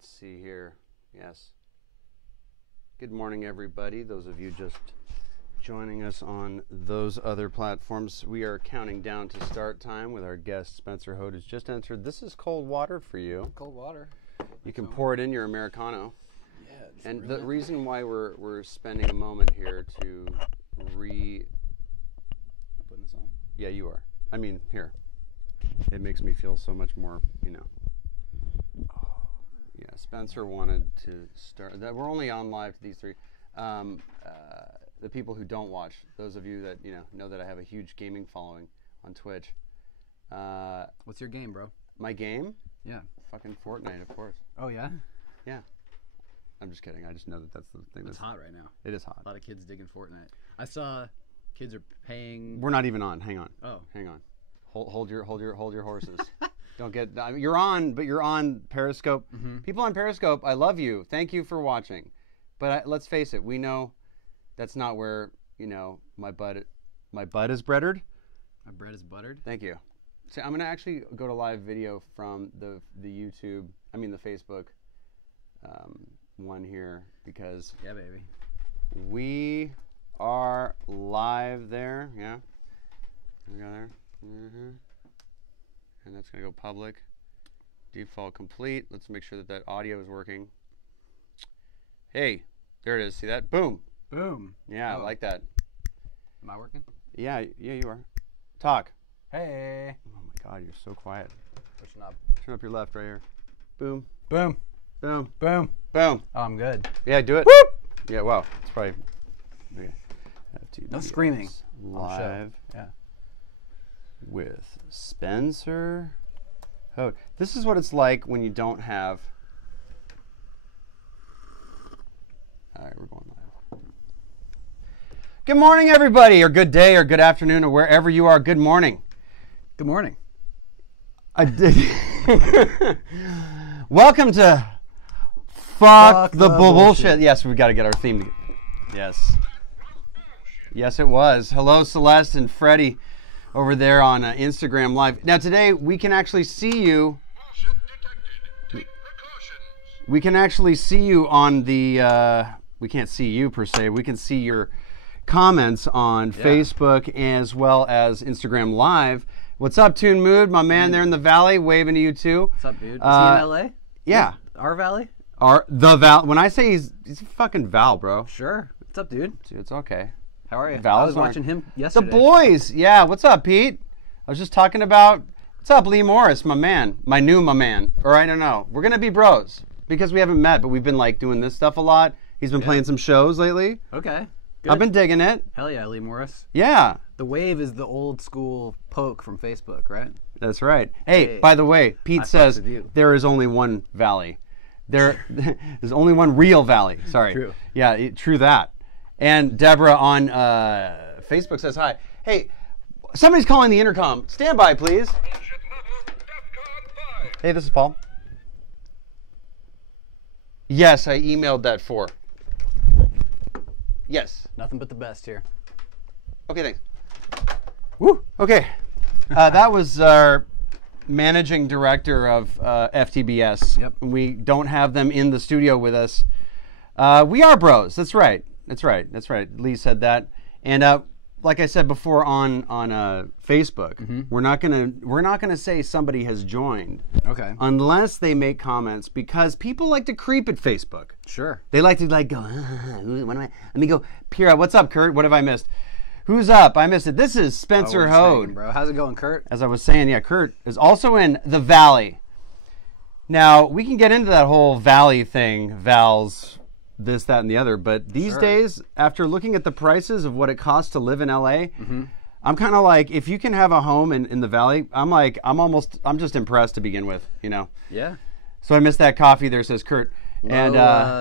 let's see here. Yes. Good morning, everybody. Those of you just joining us on those other platforms. We are counting down to start time with our guest, Spencer Hoad, who's just entered. This is cold water for you. Cold water. You can pour it in your Americano. Yeah. And the reason why we're spending a moment here to putting this on? Yeah, you are. I mean, here. It makes me feel so much more, you know. Yeah, Spencer wanted to start. We're only on live to these three. The people who don't watch, those of you that know that I have a huge gaming following on Twitch. What's your game, bro? My game? Yeah. Fucking Fortnite, of course. Oh, yeah? Yeah. I'm just kidding. I just know that that's the thing. It's hot right now. It is hot. A lot of kids digging Fortnite. I saw kids are paying. We're not even on. Hang on. Oh. Hang on. Hold your horses. Don't get. You're on, but you're on Periscope. Mm-hmm. People on Periscope, I love you. Thank you for watching. But let's face it. We know that's not where my butt is breaded. My bread is buttered. Thank you. So I'm gonna actually go to live video from the YouTube. I mean the Facebook one here because yeah, baby. We are live there. Yeah. We go there. Mm-hmm. And that's going to go public. Default complete. Let's make sure that that audio is working. Hey, there it is. See that? Boom. Boom. Yeah, oh. I like that. Am I working? Yeah, you are. Talk. Hey. Oh my God, you're so quiet. Which knob? Turn up your left right here. Boom. Boom. Boom. Boom. Boom. Oh, I'm good. Yeah, do it. Whoop! Yeah, wow. It's probably... Okay. FTBS No screaming. Live. Yeah. With Spencer Hoad. This is what it's like when you don't have... All right, we're going live. Good morning, everybody, or good day, or good afternoon, or wherever you are. Good morning. Good morning. I did. Welcome to Fuck the Bullshit. Yes, we've got to get our theme together. Yes. Yes, it was. Hello, Celeste and Freddie over there on Instagram Live. Now, today, we can actually see you. We can actually see you on the... we can't see you, per se. We can see your comments on Facebook as well as Instagram Live. What's up, Toon Mood? My man there in the valley, waving to you, too. What's up, dude? Is he in L.A.? Yeah. Our valley? The Val. When I say he's a fucking Val, bro. Sure. What's up, dude? It's okay. How are you? Val's I was watching him yesterday. The boys. Yeah. What's up, Pete? I was just talking about... What's up, Lee Morris, my man? My man. Or I don't know. We're going to be bros because we haven't met, but we've been like doing this stuff a lot. He's been playing some shows lately. Okay. Good. I've been digging it. Hell yeah, Lee Morris. Yeah. The Wave is the old school poke from Facebook, right? That's right. Hey, by the way, Pete says there is only one valley. There's only one real valley. Sorry. True. Yeah, true that. And Deborah on Facebook says hi. Hey, somebody's calling the intercom. Stand by, please. Hey, this is Paul. Yes, I emailed that for. Yes. Nothing but the best here. Okay, thanks. Woo. Okay. That was our managing director of FTBS. Yep. We don't have them in the studio with us. We are bros. That's right. That's right. Lee said that. And like I said before on Facebook, we're not gonna say somebody has joined. Okay. Unless they make comments, because people like to creep at Facebook. Sure. They like to go. What am I? Let me go. Pira, what's up, Kurt? What have I missed? Who's up? I missed it. This is Spencer Hoad. Bro, how's it going, Kurt? As I was saying, yeah, Kurt is also in the Valley. Now we can get into that whole Valley thing, Vals. This, that, and the other. But these days, after looking at the prices of what it costs to live in LA, I'm kind of like, if you can have a home in the Valley, I'm just impressed to begin with, Yeah. So I missed that coffee there, says Kurt. And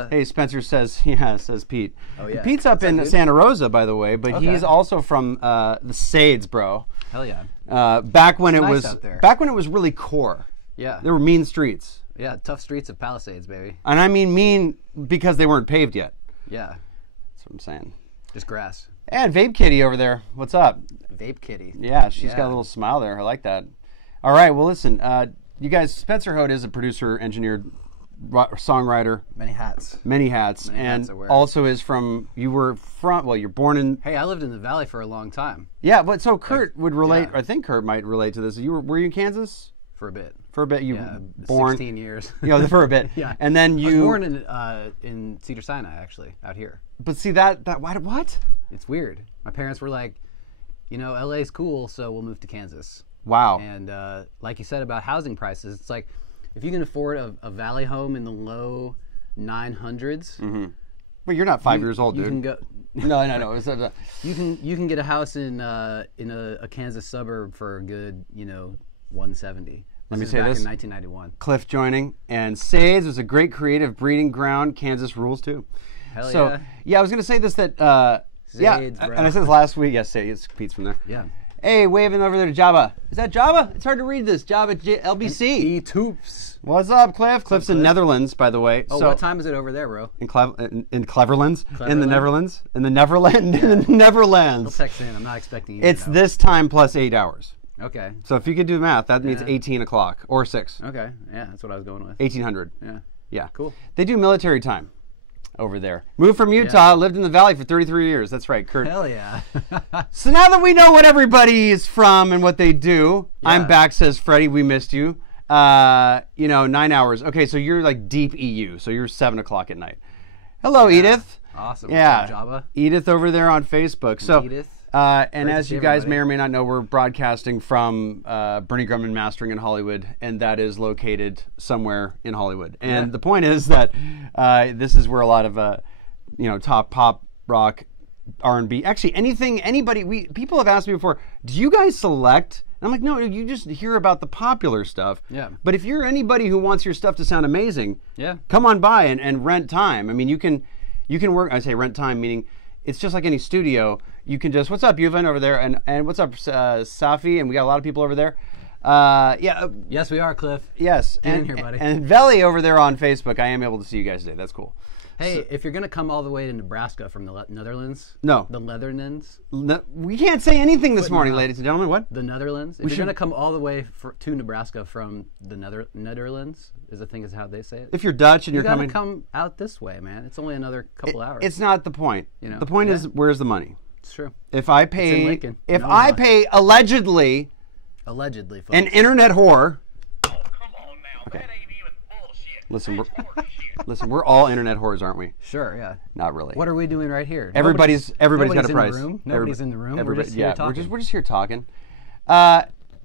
hey, Spencer says, says Pete. Oh, yeah. Pete's up in Santa Rosa, by the way, but he's also from the Sades, bro. Hell yeah. Back when it was really core. Yeah. There were mean streets. Yeah, tough streets of Palisades, baby. And I mean mean because they weren't paved yet. Yeah. That's what I'm saying. Just grass. And Vape Kitty over there. What's up? Vape Kitty. Yeah, she's got a little smile there. I like that. All right, well, listen. You guys, Spencer Hoad is a producer, engineer, songwriter, Many hats. many hats, Many and hats I wear. also is from. You were from. Well, you're born in. Hey, I lived in the Valley for a long time. Yeah, but so Kurt would relate. yeah. I think Kurt might relate to this. Were you in Kansas For a bit. for a bit? You Yeah, born 16 years. You know, for a bit. Yeah. And then you. I was born in Cedar Sinai, actually, out here. But see that what? It's weird. My parents were like, you know, LA's cool, so we'll move to Kansas. Wow. And like you said about housing prices, it's like if you can afford a valley home in the low 900s, Well, you're not 5 years old, you dude. can go. No. You can get a house in a Kansas suburb for a good 170. Let me is say back this. in 1991. Cliff joining, and Sades was a great creative breeding ground. Kansas rules too. Hell So yeah. I was gonna say this that Sades, bro. and I said this last week. Yes, Sades, Pete's from there. Yeah. Hey, waving over there to Java. Is that Java? It's hard to read this. Java LBC. E-toops. What's up, Cliff? Cliff's in Netherlands, by the way. Oh, so, what time is it over there, bro? in Cleverlands, in the Cleverland? Netherlands, in the Neverland, in the Netherlands. Text in. I'm not expecting you. It's to know. this time plus 8 hours. Okay. So if you could do math, that means Yeah. 18 o'clock or 6. Okay. Yeah, that's what I was going with. 1800. Yeah. Yeah. Cool. They do military time over there. Moved from Utah, lived in the Valley for 33 years. That's right, Kurt. Hell yeah. So now that we know what everybody is from and what they do, I'm Yeah. back, says Freddie. We missed you. 9 hours. Okay, so you're like deep EU. So you're 7 o'clock at night. Hello, Edith. Awesome. Yeah. What's up, Java? Edith over there on Facebook. So, Edith. and Great to as see you guys everybody. may or may not know, we're broadcasting from Bernie Grundman Mastering in Hollywood, and that is located somewhere in Hollywood. And Yeah. the point is that this is where a lot of top pop rock, R&B, actually anybody. People have asked me before, do you guys select? And I'm like, no, you just hear about the popular stuff. Yeah. But if you're anybody who wants your stuff to sound amazing, Yeah. come on by and rent time. I mean, you can work. I say rent time, meaning it's just like any studio. You can just, what's up, Yuvan over there, and what's up, Safi, and we got a lot of people over there. Yes, we are, Cliff. Yes, Get in and here, buddy. and Veli over there on Facebook. I am able to see you guys today. That's cool. Hey, if you're gonna come all the way to Nebraska from the Netherlands, No. the Netherlands, No, we can't say anything this Putting morning, it off. ladies and gentlemen. What? the Netherlands. If you're gonna come all the way to Nebraska from the Netherlands, is how they say it. If you're Dutch and you you're gotta coming, come out this way, man. It's only another couple hours. it's not the point. You know? The point Yeah. is, where's the money? It's true. If I in pay, Lincoln. if No, I not. pay allegedly Allegedly, folks. an internet whore. Oh, come on now. That ain't even bullshit. Listen, That's horseshit. Listen, we're all internet whores, aren't we? Sure, yeah. Not really. What are we doing right here? Everybody's got a nobody's price. In the room. Nobody's in the room. We're Everybody- just here talking. We're just here talking.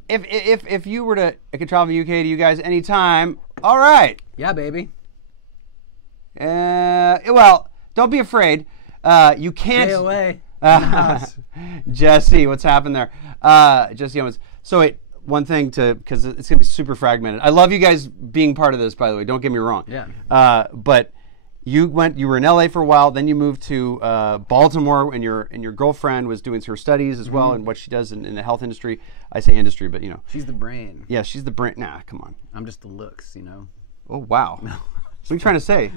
If you were to, I could travel to UK to you guys anytime. All right. Yeah, baby. Well, don't be afraid. You can't. KOA. in the house. Jesse, what's happened there? Jesse Owens. So wait, one thing because it's gonna be super fragmented. I love you guys being part of this, by the way. Don't get me wrong. Yeah. But you were in LA for a while, then you moved to Baltimore, and your girlfriend was doing her studies as well, and what she does in the health industry. I say industry, but She's the brain. yeah, she's the brain. Nah, come on. I'm just the looks, you know. Oh wow. What are you trying to say?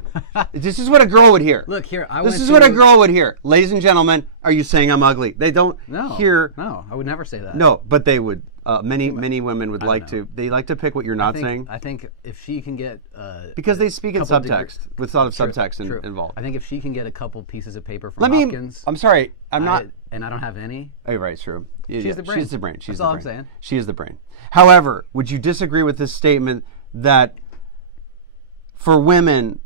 This is what a girl would hear. Look here. This is what a girl would hear. Ladies and gentlemen, are you saying I'm ugly? They don't hear. No, I would never say that. No, but they would. Many women would like know. to. They like to pick what you're not saying I think if she can get because they speak in couple subtext with a lot of subtext True. involved. I think if she can get a couple pieces of paper from Let me. Hopkins, I'm sorry. I'm not. and I don't have any. Oh, right, it's true. She's the brain. She's the brain. She's That's the all brain. I'm saying. She is the brain. However, would you disagree with this statement that for women,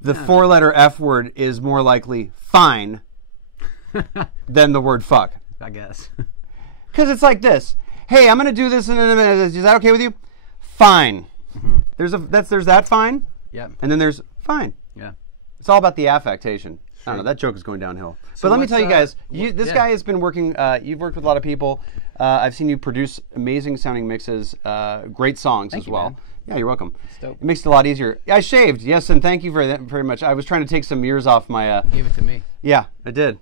the four-letter F word is more likely fine than the word fuck? I guess. Because it's like this. Hey, I'm going to do this in a minute. Is that okay with you? Fine. There's that fine, Yeah. and then there's fine. Yeah. It's all about the affectation. I don't know. That joke is going downhill. So but let me what's, tell you guys, this yeah. guy has been working. You've worked with a lot of people. I've seen you produce amazing sounding mixes, great songs as you, well. man. Yeah, you're welcome. dope. It makes it a lot easier. I shaved, yes, and thank you very much. I was trying to take some years off my. Give it to me. Yeah, I did.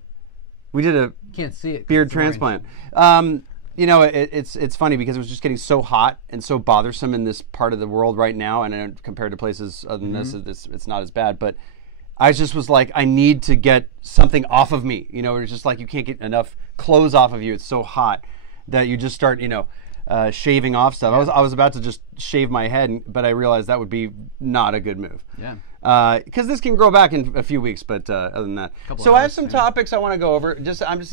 We did a Can't see it. 'cause beard it's orange. transplant. It's funny because it was just getting so hot and so bothersome in this part of the world right now, and compared to places other than this, it's not as bad. But I just was like, I need to get something off of me. It's just like you can't get enough clothes off of you. It's so hot that you just start, shaving off stuff. I was about to just shave my head, but I realized that would be not a good move. Yeah. Because this can grow back in a few weeks, but other than that. So I have some topics I want to go over.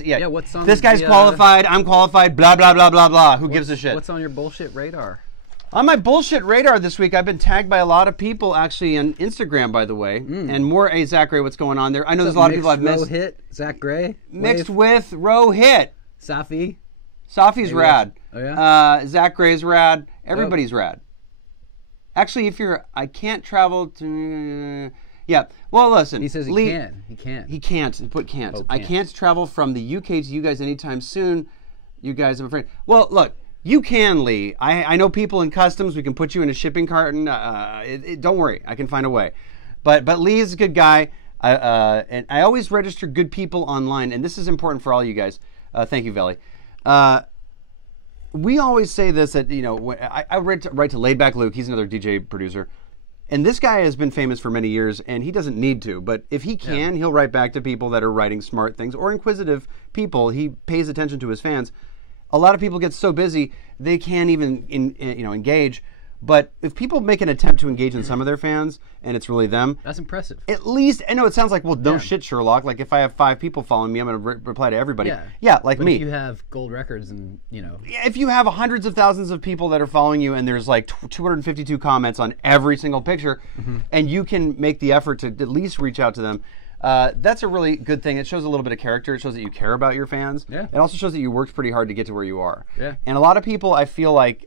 Yeah. What's on this guy's qualified. I'm qualified. Blah blah blah blah blah. Who gives a shit? What's on your bullshit radar? On my bullshit radar this week, I've been tagged by a lot of people, actually, on Instagram, by the way. And more, hey, Zach Gray, what's going on there? I know there's a lot of people I've missed. Hit, Zach Gray. Mixed with Ro Hit. Safi. Safi's rad. Oh, yeah? Zach Gray's rad. Everybody's rad. Actually, I can't travel to... Yeah. Well, listen. He says he can. He can't. He can't. Put can't. Oh, I can't travel from the UK to you guys anytime soon. You guys, I'm afraid. Well, look. You can, Lee. I know people in customs. We can put you in a shipping carton. Don't worry. I can find a way. But Lee is a good guy. And I always register good people online. And this is important for all you guys. Thank you, Veli. We always say this that, I write to Laidback Luke. He's another DJ producer. And this guy has been famous for many years, and he doesn't need to. But if he can, he'll write back to people that are writing smart things or inquisitive people. He pays attention to his fans. A lot of people get so busy they can't even engage. But if people make an attempt to engage in some of their fans, and it's really them, that's impressive. At least, I know it sounds like, well, no shit, Sherlock. Like if I have 5 people following me, I'm going to reply to everybody. Yeah, like but me. If you have gold records and if you have hundreds of thousands of people that are following you, and there's like 252 comments on every single picture, and you can make the effort to at least reach out to them. That's a really good thing. It shows a little bit of character. It shows that you care about your fans. Yeah. It also shows that you worked pretty hard to get to where you are. Yeah. And a lot of people, I feel like,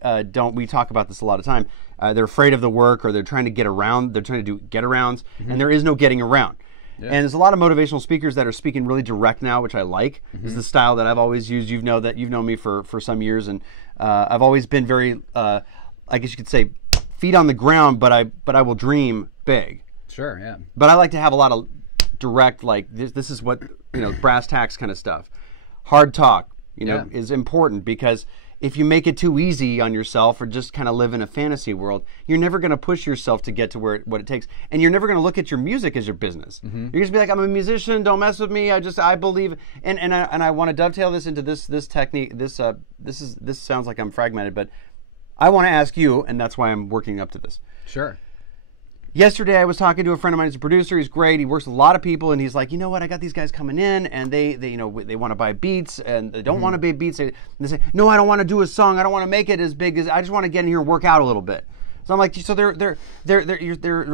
we talk about this a lot of time. They're afraid of the work, or they're trying to get around. They're trying to do get-arounds, and there is no getting around. Yeah. And there's a lot of motivational speakers that are speaking really direct now, which I like. This is the style that I've always used. You've known me for some years, and I've always been very, I guess you could say, feet on the ground, but I will dream big. Sure, yeah. But I like to have a lot of direct, like this is what brass tacks kind of stuff. Hard talk, is important, because if you make it too easy on yourself or just kind of live in a fantasy world, you're never going to push yourself to get to what it takes, and you're never going to look at your music as your business. You're just be like, I'm a musician, don't mess with me. I believe, and I want to dovetail this into this technique. This sounds like I'm fragmented, but I want to ask you, and that's why I'm working up to this. Sure. Yesterday, I was talking to a friend of mine who's a producer. He's great. He works with a lot of people, and he's like, you know what? I got these guys coming in, and they want to buy beats, and they don't want to buy beats. They say, no, I don't want to do a song. I don't want to make it as big as. I just want to get in here and work out a little bit. So I'm like, so they're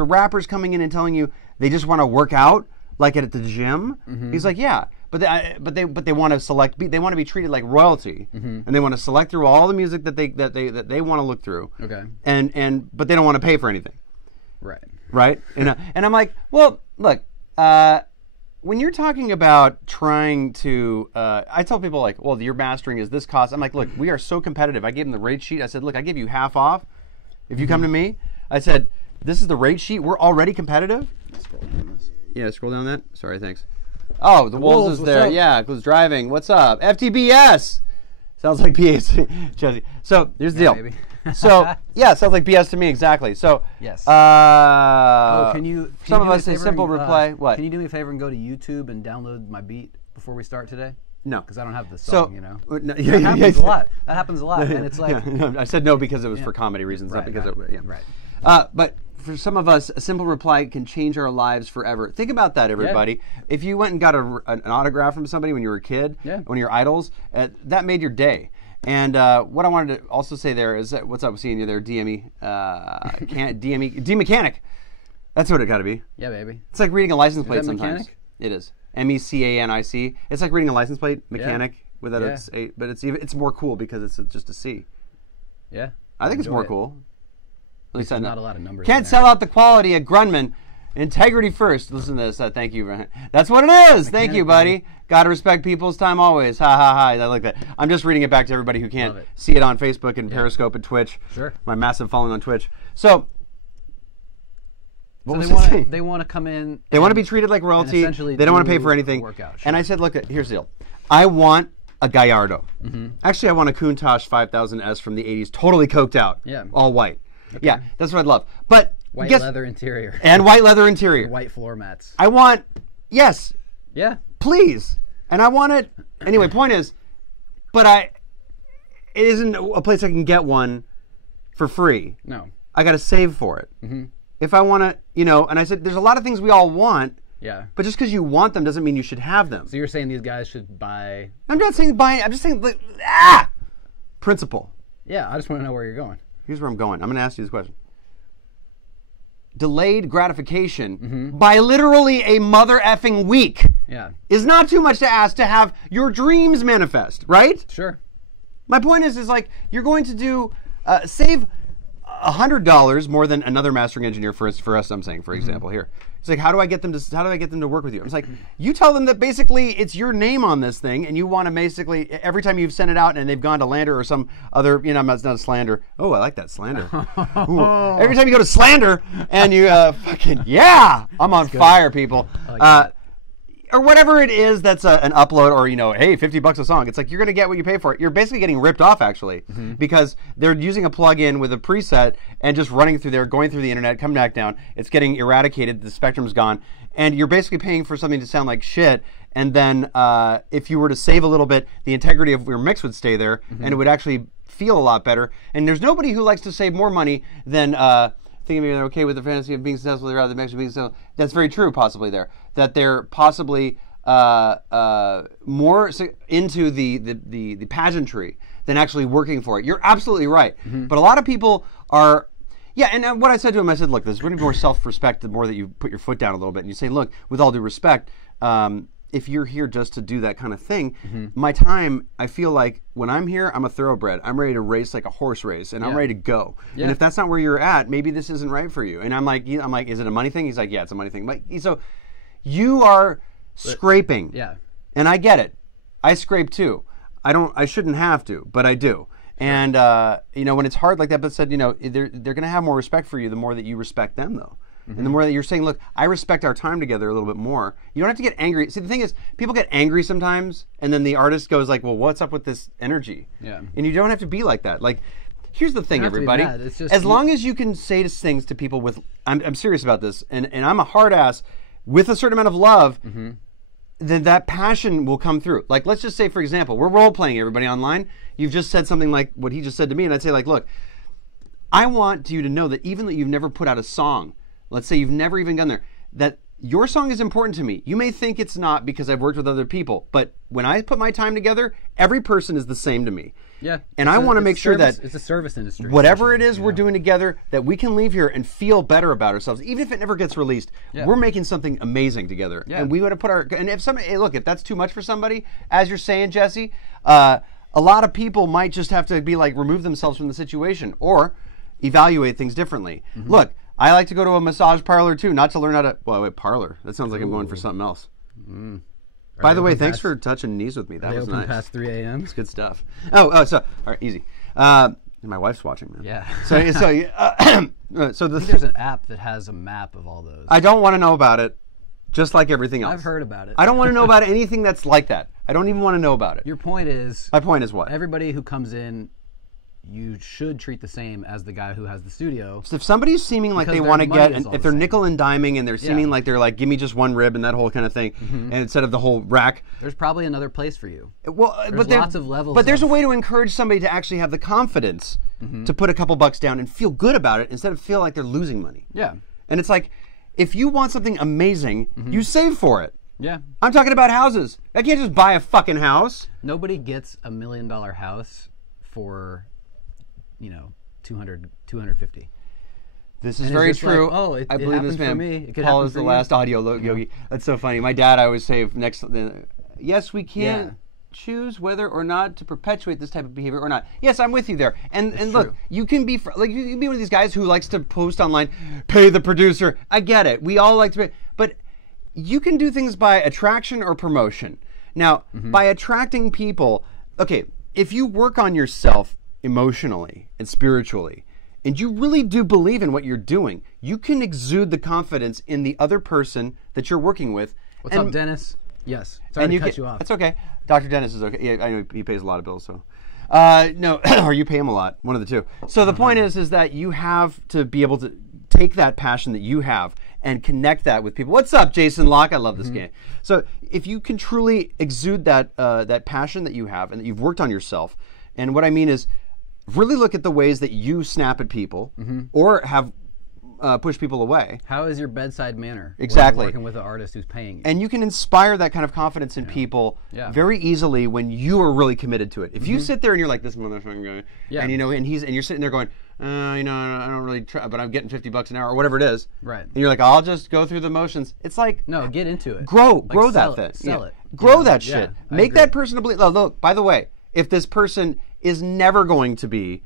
rappers coming in and telling you they just want to work out, like at the gym. He's like, yeah, but they want to select. They want to be treated like royalty, and they want to select through all the music that they want to look through. Okay. But they don't want to pay for anything. Right. And I'm like, well, look, when you're talking about trying to, I tell people like, well, your mastering is this cost. I'm like, look, we are so competitive. I gave them the rate sheet. I said, look, I give you half off if you come to me. I said, this is the rate sheet. We're already competitive. Scroll down this. Yeah, scroll down that. Sorry, thanks. Oh, the Wolves is there. Yeah, who's driving. What's up? FTBS. Sounds like BS. Chelsea. So here's the deal. Maybe. So yeah, it sounds like BS to me, exactly. So yes. Can you some of do me us a say favor simple and, reply. What? Can you do me a favor and go to YouTube and download my beat before we start today? No, because I don't have the so, song. No, that happens a lot. That happens a lot, and it's like. No, I said no because it was for comedy reasons, not because Right. But for some of us, a simple reply can change our lives forever. Think about that, everybody. Yeah. If you went and got an autograph from somebody when you were a kid, one of your idols, that made your day. And what I wanted to also say there is that, what's up, seeing you there, DME, D-Mechanic. That's what it got to be. Yeah, baby. It's like reading a license plate sometimes. Mechanic? It is. MECANIC. It's like reading a license plate, mechanic, without but it's more cool because it's just a C. Yeah. I think it's more cool. At least not a lot of numbers. Can't sell out the quality at Grundman. Integrity first. Listen to this. Thank you. That's what it is. Thank you, buddy. Got to respect people's time always. Ha, ha, ha. I like that. I'm just reading it back to everybody who can't see it on Facebook and Periscope and Twitch. Sure. My massive following on Twitch. So, they want to come in. They want to be treated like royalty. They don't want to pay for anything. And I said, look, here's the deal. I want a Gallardo. Actually, I want a Countach 5000S from the 80s, totally coked out. Yeah. All white. Okay. Yeah, that's what I'd love. But white leather interior. And white leather interior. White floor mats. I want, yes. Yeah. Please. And I want it. Anyway, point is, but it isn't a place I can get one for free. No. I got to save for it. If I want to, you know, and I said, there's a lot of things we all want. Yeah. But just because you want them doesn't mean you should have them. So you're saying these guys should buy... I'm not saying buy. I'm just saying, principle. Yeah, I just want to know where you're going. Here's where I'm going. I'm going to ask you this question. Delayed gratification by literally a mother effing week is not too much to ask to have your dreams manifest, right? Sure. My point is like, you're going to do, save $100 more than another mastering engineer for us, I'm saying, for example, here. It's like, how do I get them to work with you? It's like, you tell them that basically it's your name on this thing, and you want to basically, every time you've sent it out and they've gone to Lander or some other, you know, it's not a slander. Oh, I like that, slander. Every time you go to slander and you fucking, yeah, I'm on fire, people. Or whatever it is that's an upload, or, you know, hey, $50 a song. It's like, you're going to get what you pay for it. You're basically getting ripped off, actually, because they're using a plug-in with a preset and just running through there, going through the internet, coming back down. It's getting eradicated. The spectrum's gone. And you're basically paying for something to sound like shit. And then if you were to save a little bit, the integrity of your mix would stay there, and it would actually feel a lot better. And there's nobody who likes to save more money than... thinking maybe they're okay with the fantasy of being successful, they're out of the mix of being successful. That's very true, possibly there. That they're possibly more into the pageantry than actually working for it. You're absolutely right. But a lot of people are, yeah, and what I said to him, I said, look, there's going to be more self-respect the more that you put your foot down a little bit and you say, look, with all due respect, if you're here just to do that kind of thing, my time, I feel like when I'm here, I'm a thoroughbred. I'm ready to race like a horse race, and I'm ready to go. And if that's not where you're at, maybe this isn't right for you. And I'm like, is it a money thing? He's like, yeah, it's a money thing. Like, so you are scraping. Yeah. And I get it. I scrape too. I shouldn't have to, but I do. And you know, when it's hard like that, but said, you know, they're going to have more respect for you the more that you respect them, though. And the more that you're saying, look, I respect our time together a little bit more. You don't have to get angry. See, the thing is, people get angry sometimes, and then the artist goes like, well, what's up with this energy? Yeah. And you don't have to be like that. Like, here's the thing, everybody. As long as you can say things to people with, I'm serious about this, and I'm a hard ass, with a certain amount of love, then that passion will come through. Like, let's just say, for example, we're role-playing, everybody online. You've just said something like what he just said to me, and I'd say, like, look, I want you to know that even though you've never put out a song, let's say you've never even gone there, that your song is important to me. You may think it's not because I've worked with other people, but when I put my time together, every person is the same to me. Yeah. And I want to make sure that it's a service industry. Whatever it is we're doing together, that we can leave here and feel better about ourselves, even if it never gets released. We're making something amazing together, and we want to put our. And if somebody, hey, look, if that's too much for somebody, as you're saying, Jesse, a lot of people might just have to be like remove themselves from the situation or evaluate things differently. Look. I like to go to a massage parlor too, not to learn how to. Well, wait, parlor. That sounds like I'm going for something else. By the way, thanks for touching knees with me. That was nice. Past 3 a.m. It's good stuff. Oh, so all right, easy. My wife's watching, man. Yeah. So there's an app that has a map of all those. I don't want to know about it. Just like everything else. I've heard about it. I don't want to know about anything that's like that. I don't even want to know about it. Your point is. My point is what? Everybody who comes in, you should treat the same as the guy who has the studio. So if somebody's seeming like they want to get, and if they're nickel and diming and they're seeming like they're like, give me just one rib and that whole kind of thing, and instead of the whole rack. There's probably another place for you. Well, there's lots of levels. But there's a way to encourage somebody to actually have the confidence to put a couple bucks down and feel good about it instead of feel like they're losing money. Yeah. And it's like, if you want something amazing, you save for it. Yeah. I'm talking about houses. I can't just buy a fucking house. Nobody gets $1 million house for, 250. This is very true. Like, I believe this man. Paul is the last audio yogi. That's so funny. My dad, I always say, yes, we can choose whether or not to perpetuate this type of behavior or not. Yes, I'm with you there. And look, you can be like you can be one of these guys who likes to post online, pay the producer. I get it. We all like to pay, but you can do things by attraction or promotion. Now, by attracting people, okay, if you work on yourself emotionally and spiritually, and you really do believe in what you're doing, you can exude the confidence in the other person that you're working with. What's up, Dennis? Yes. Sorry to cut you off. That's okay. Dr. Dennis is okay. Yeah, I know he pays a lot of bills, so. No, or you pay him a lot, one of the two. So the point is that you have to be able to take that passion that you have and connect that with people. What's up, Jason Locke? I love this game. So if you can truly exude that that passion that you have and that you've worked on yourself, And what I mean is, really look at the ways that you snap at people or have push people away. How is your bedside manner? Exactly. When you're working with an artist who's paying you? And you can inspire that kind of confidence in people very easily when you are really committed to it. If you sit there and you're like, this motherfucker guy, and and you're sitting there going, I don't really try, but I'm getting $50 an hour or whatever it is. Right. And you're like, I'll just go through the motions. It's like, no, get into it. Grow sell that thing. Sell it. Grow that shit. Make agree. that person to believe. Look, by the way, if this person is never going to be,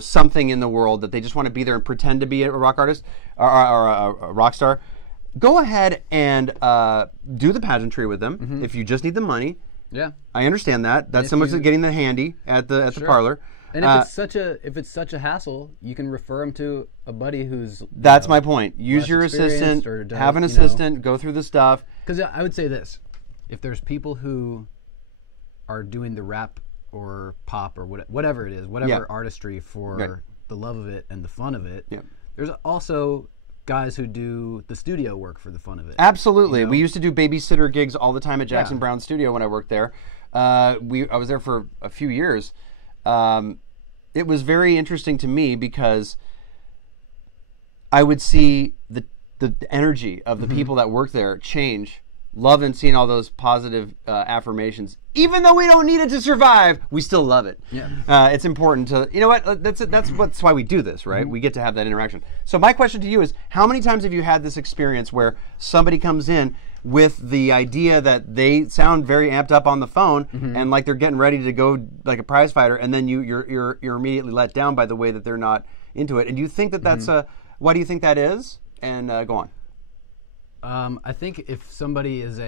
something in the world that they just want to be there and pretend to be a rock artist or a rock star, go ahead and do the pageantry with them. If you just need the money, I understand that. That's so much as getting the handy at the parlor. And if it's such a hassle, you can refer them to a buddy who's. That's my point. Use your assistant. Have an assistant. Go through the stuff. Because I would say this: if there's people who are doing the rap or pop or whatever it is, whatever artistry for the love of it and the fun of it, there's also guys who do the studio work for the fun of it. Absolutely. We used to do babysitter gigs all the time at Jackson Brown's studio when I worked there. I was there for a few years. It was very interesting to me because I would see the energy of the people that work there change. Loving seeing all those positive affirmations. Even though we don't need it to survive, we still love it. Yeah. It's important to, you know what, that's why we do this, right? We get to have that interaction. So my question to you is, how many times have you had this experience where somebody comes in with the idea that they sound very amped up on the phone and like they're getting ready to go like a prize fighter, and then you're immediately let down by the way that they're not into it? And do you think that that's why do you think that is? And go on. I think if somebody is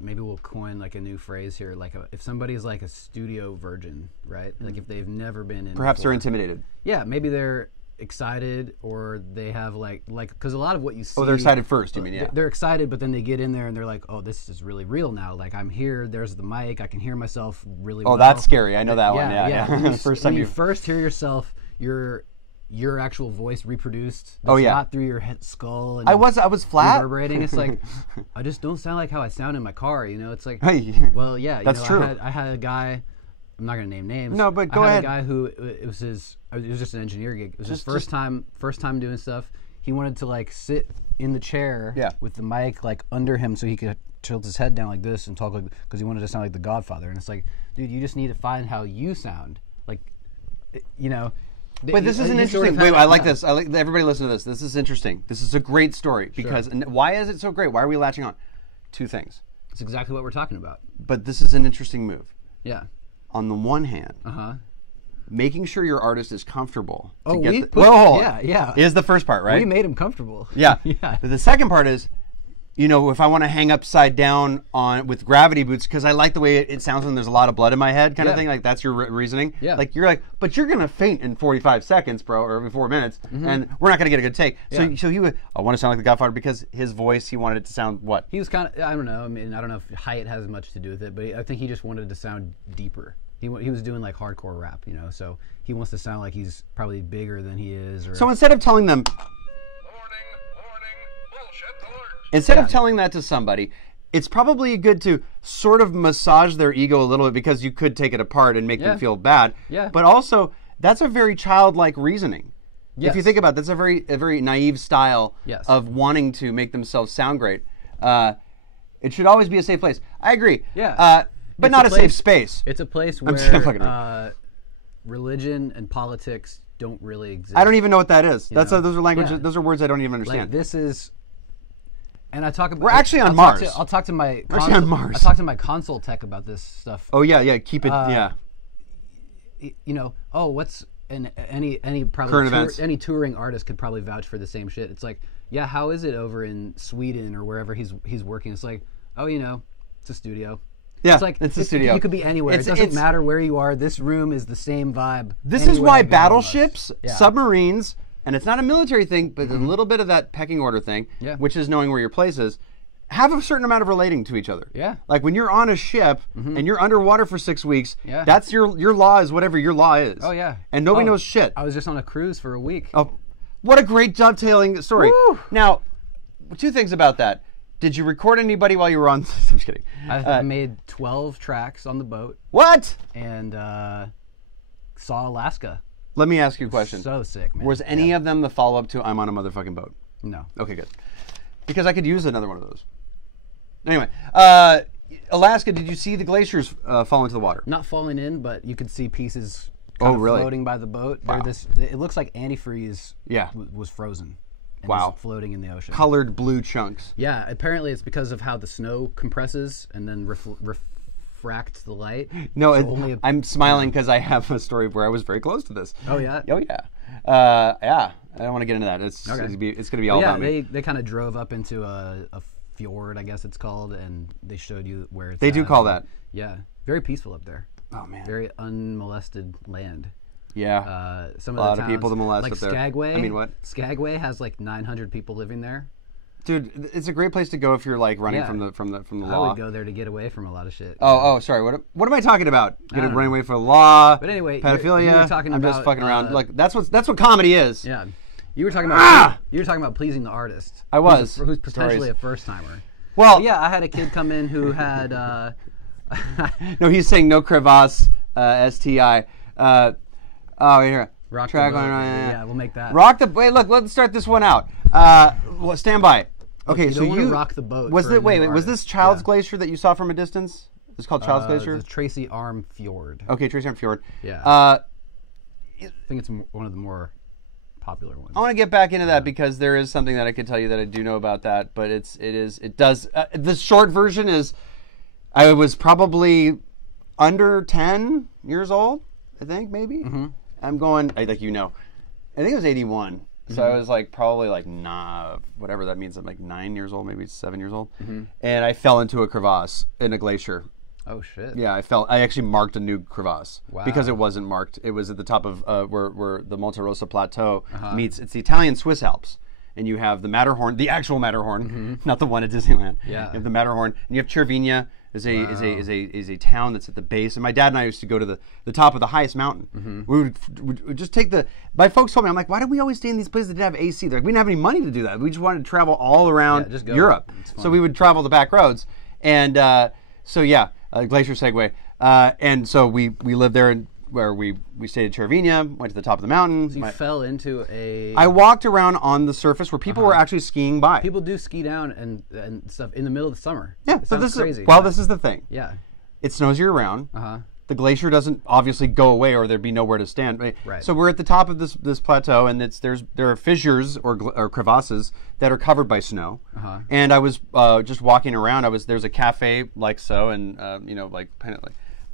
maybe we'll coin like a new phrase here, like if somebody's like a studio virgin, right? Like if they've never been in. Perhaps before, they're intimidated. Yeah, maybe they're excited, or they have like because a lot of what you see. Oh, they're excited first. You mean? Yeah. They're excited, but then they get in there and they're like, oh, this is really real now. Like I'm here. There's the mic. I can hear myself really well. Oh, that's scary. I know that one. Yeah. First time you first hear yourself, your actual voice reproduced. Not through your skull. And I was flat. Reverberating. It's like, I just don't sound like how I sound in my car. It's like, well, yeah. That's true. I had a guy. I'm not going to name names. No, but go ahead. I had a guy who it was just an engineer gig. It was his first time doing stuff. He wanted to like sit in the chair with the mic like under him so he could tilt his head down like this and talk like, because he wanted to sound like the Godfather. And it's like, dude, you just need to find how you sound. Like, But this is an interesting. Wait, I like this. I like everybody listen to this. This is interesting. This is a great story because and why is it so great? Why are we latching on? Two things. It's exactly what we're talking about. But this is an interesting move. Yeah. On the one hand, making sure your artist is comfortable. Is the first part, right? We made him comfortable. Yeah. But the second part is, if I want to hang upside down with gravity boots because I like the way it sounds when there's a lot of blood in my head kind of thing, like that's your reasoning. Yeah. Like you're like, but you're going to faint in 45 seconds, bro, or every 4 minutes, and we're not going to get a good take. So he would, I want to sound like the Godfather because his voice, he wanted it to sound what? He was kind of, I don't know, I don't know if height has much to do with it, but I think he just wanted to sound deeper. He was doing like hardcore rap, so he wants to sound like he's probably bigger than he is. So instead of telling them, instead of telling that to somebody, it's probably good to sort of massage their ego a little bit because you could take it apart and make them feel bad. Yeah. But also, that's a very childlike reasoning. Yes. If you think about it, that's a very naive style of wanting to make themselves sound great. It should always be a safe place. I agree. Yeah. But not a safe space. It's a place where religion and politics don't really exist. I don't even know what that is. Those are languages. Yeah. Those are words I don't even understand. Like, this is. And I talk about. We're actually on Mars. I'll talk to my. Actually on Mars. I talk to my console tech about this stuff. Oh yeah. Keep it. What's any probably current events. Any touring artist could probably vouch for the same shit. It's like, how is it over in Sweden or wherever he's working? It's like, it's a studio. Yeah, it's like it's a studio. You could be anywhere. It doesn't matter where you are. This room is the same vibe. This is why battleships, submarines, and it's not a military thing, but a little bit of that pecking order thing, which is knowing where your place is, have a certain amount of relating to each other. Yeah. Like when you're on a ship and you're underwater for 6 weeks, that's your law is whatever your law is. Oh, yeah. And nobody knows shit. I was just on a cruise for a week. Oh, what a great dovetailing story. Woo. Now, two things about that. Did you record anybody while you were on? I'm just kidding. I made 12 tracks on the boat. What? And saw Alaska. Let me ask you a question. So sick, man. Was any of them the follow-up to I'm on a motherfucking boat? No. Okay, good. Because I could use another one of those. Anyway, Alaska, did you see the glaciers fall into the water? Not falling in, but you could see pieces kind of floating by the boat. Wow. It looks like antifreeze was frozen. And wow. Is floating in the ocean. Colored blue chunks. Yeah, apparently it's because of how the snow compresses and then refracts the light. No, I'm smiling because I have a story where I was very close to this. Oh, yeah? Oh, yeah. Yeah, I don't want to get into that. It's going to be all about me. They kind of drove up into a fjord, I guess it's called, and they showed you where it's They do call that. Yeah, very peaceful up there. Oh, man. Very unmolested land. Yeah. Some a of lot the of people to molest like up there. Skagway. I mean, what? Skagway has like 900 people living there. Dude, it's a great place to go if you're like running from the law. I would go there to get away from a lot of shit. Oh, sorry. What am I talking about? Running away from the law. But anyway, pedophilia. you were talking I'm about, just fucking around. Like that's what comedy is. Yeah. You were talking about pleasing the artist. I was. Who's potentially a first timer. Well, yeah, I had a kid come in who had. No, he's saying no crevasse, STI. Here. Rock track the boat, on. yeah, we'll make that. Wait, look, let's start this one out. Stand by. Okay, so you rock the boat. Was this Child's Glacier that you saw from a distance? It's called Child's Glacier. The Tracy Arm Fjord. Okay, Tracy Arm Fjord. Yeah. I think it's one of the more popular ones. I want to get back into that because there is something that I could tell you that I do know about that, but the short version is I was probably under 10 years old, I think, maybe. Mm-hmm. I'm going, I think it was 81. So I was like probably like, whatever that means. I'm like 9 years old, maybe 7 years old. Mm-hmm. And I fell into a crevasse in a glacier. Oh, shit. Yeah, I actually marked a new crevasse. Wow. Because it wasn't marked. It was at the top of where the Monte Rosa Plateau meets. It's the Italian-Swiss Alps. And you have the Matterhorn, the actual Matterhorn, not the one at Disneyland. Yeah. You have the Matterhorn. And you have Cervinia is a town that's at the base. And my dad and I used to go to the top of the highest mountain. Mm-hmm. We would just take my folks told me, I'm like, why did we always stay in these places that didn't have AC? They're like, we didn't have any money to do that. We just wanted to travel all around Europe. So we would travel the back roads. And glacier segue. And so we lived there where we stayed at Cervinia, went to the top of the mountain. So you fell into a... I walked around on the surface where people were actually skiing by. People do ski down and stuff in the middle of the summer. Yeah, but this crazy. This is the thing. Yeah. It snows year round. Uh-huh. The glacier doesn't obviously go away or thereuld be nowhere to stand. Right. So we're at the top of this plateau and there are fissures or crevasses that are covered by snow. Uh-huh. And I was just walking around. There's a cafe like so and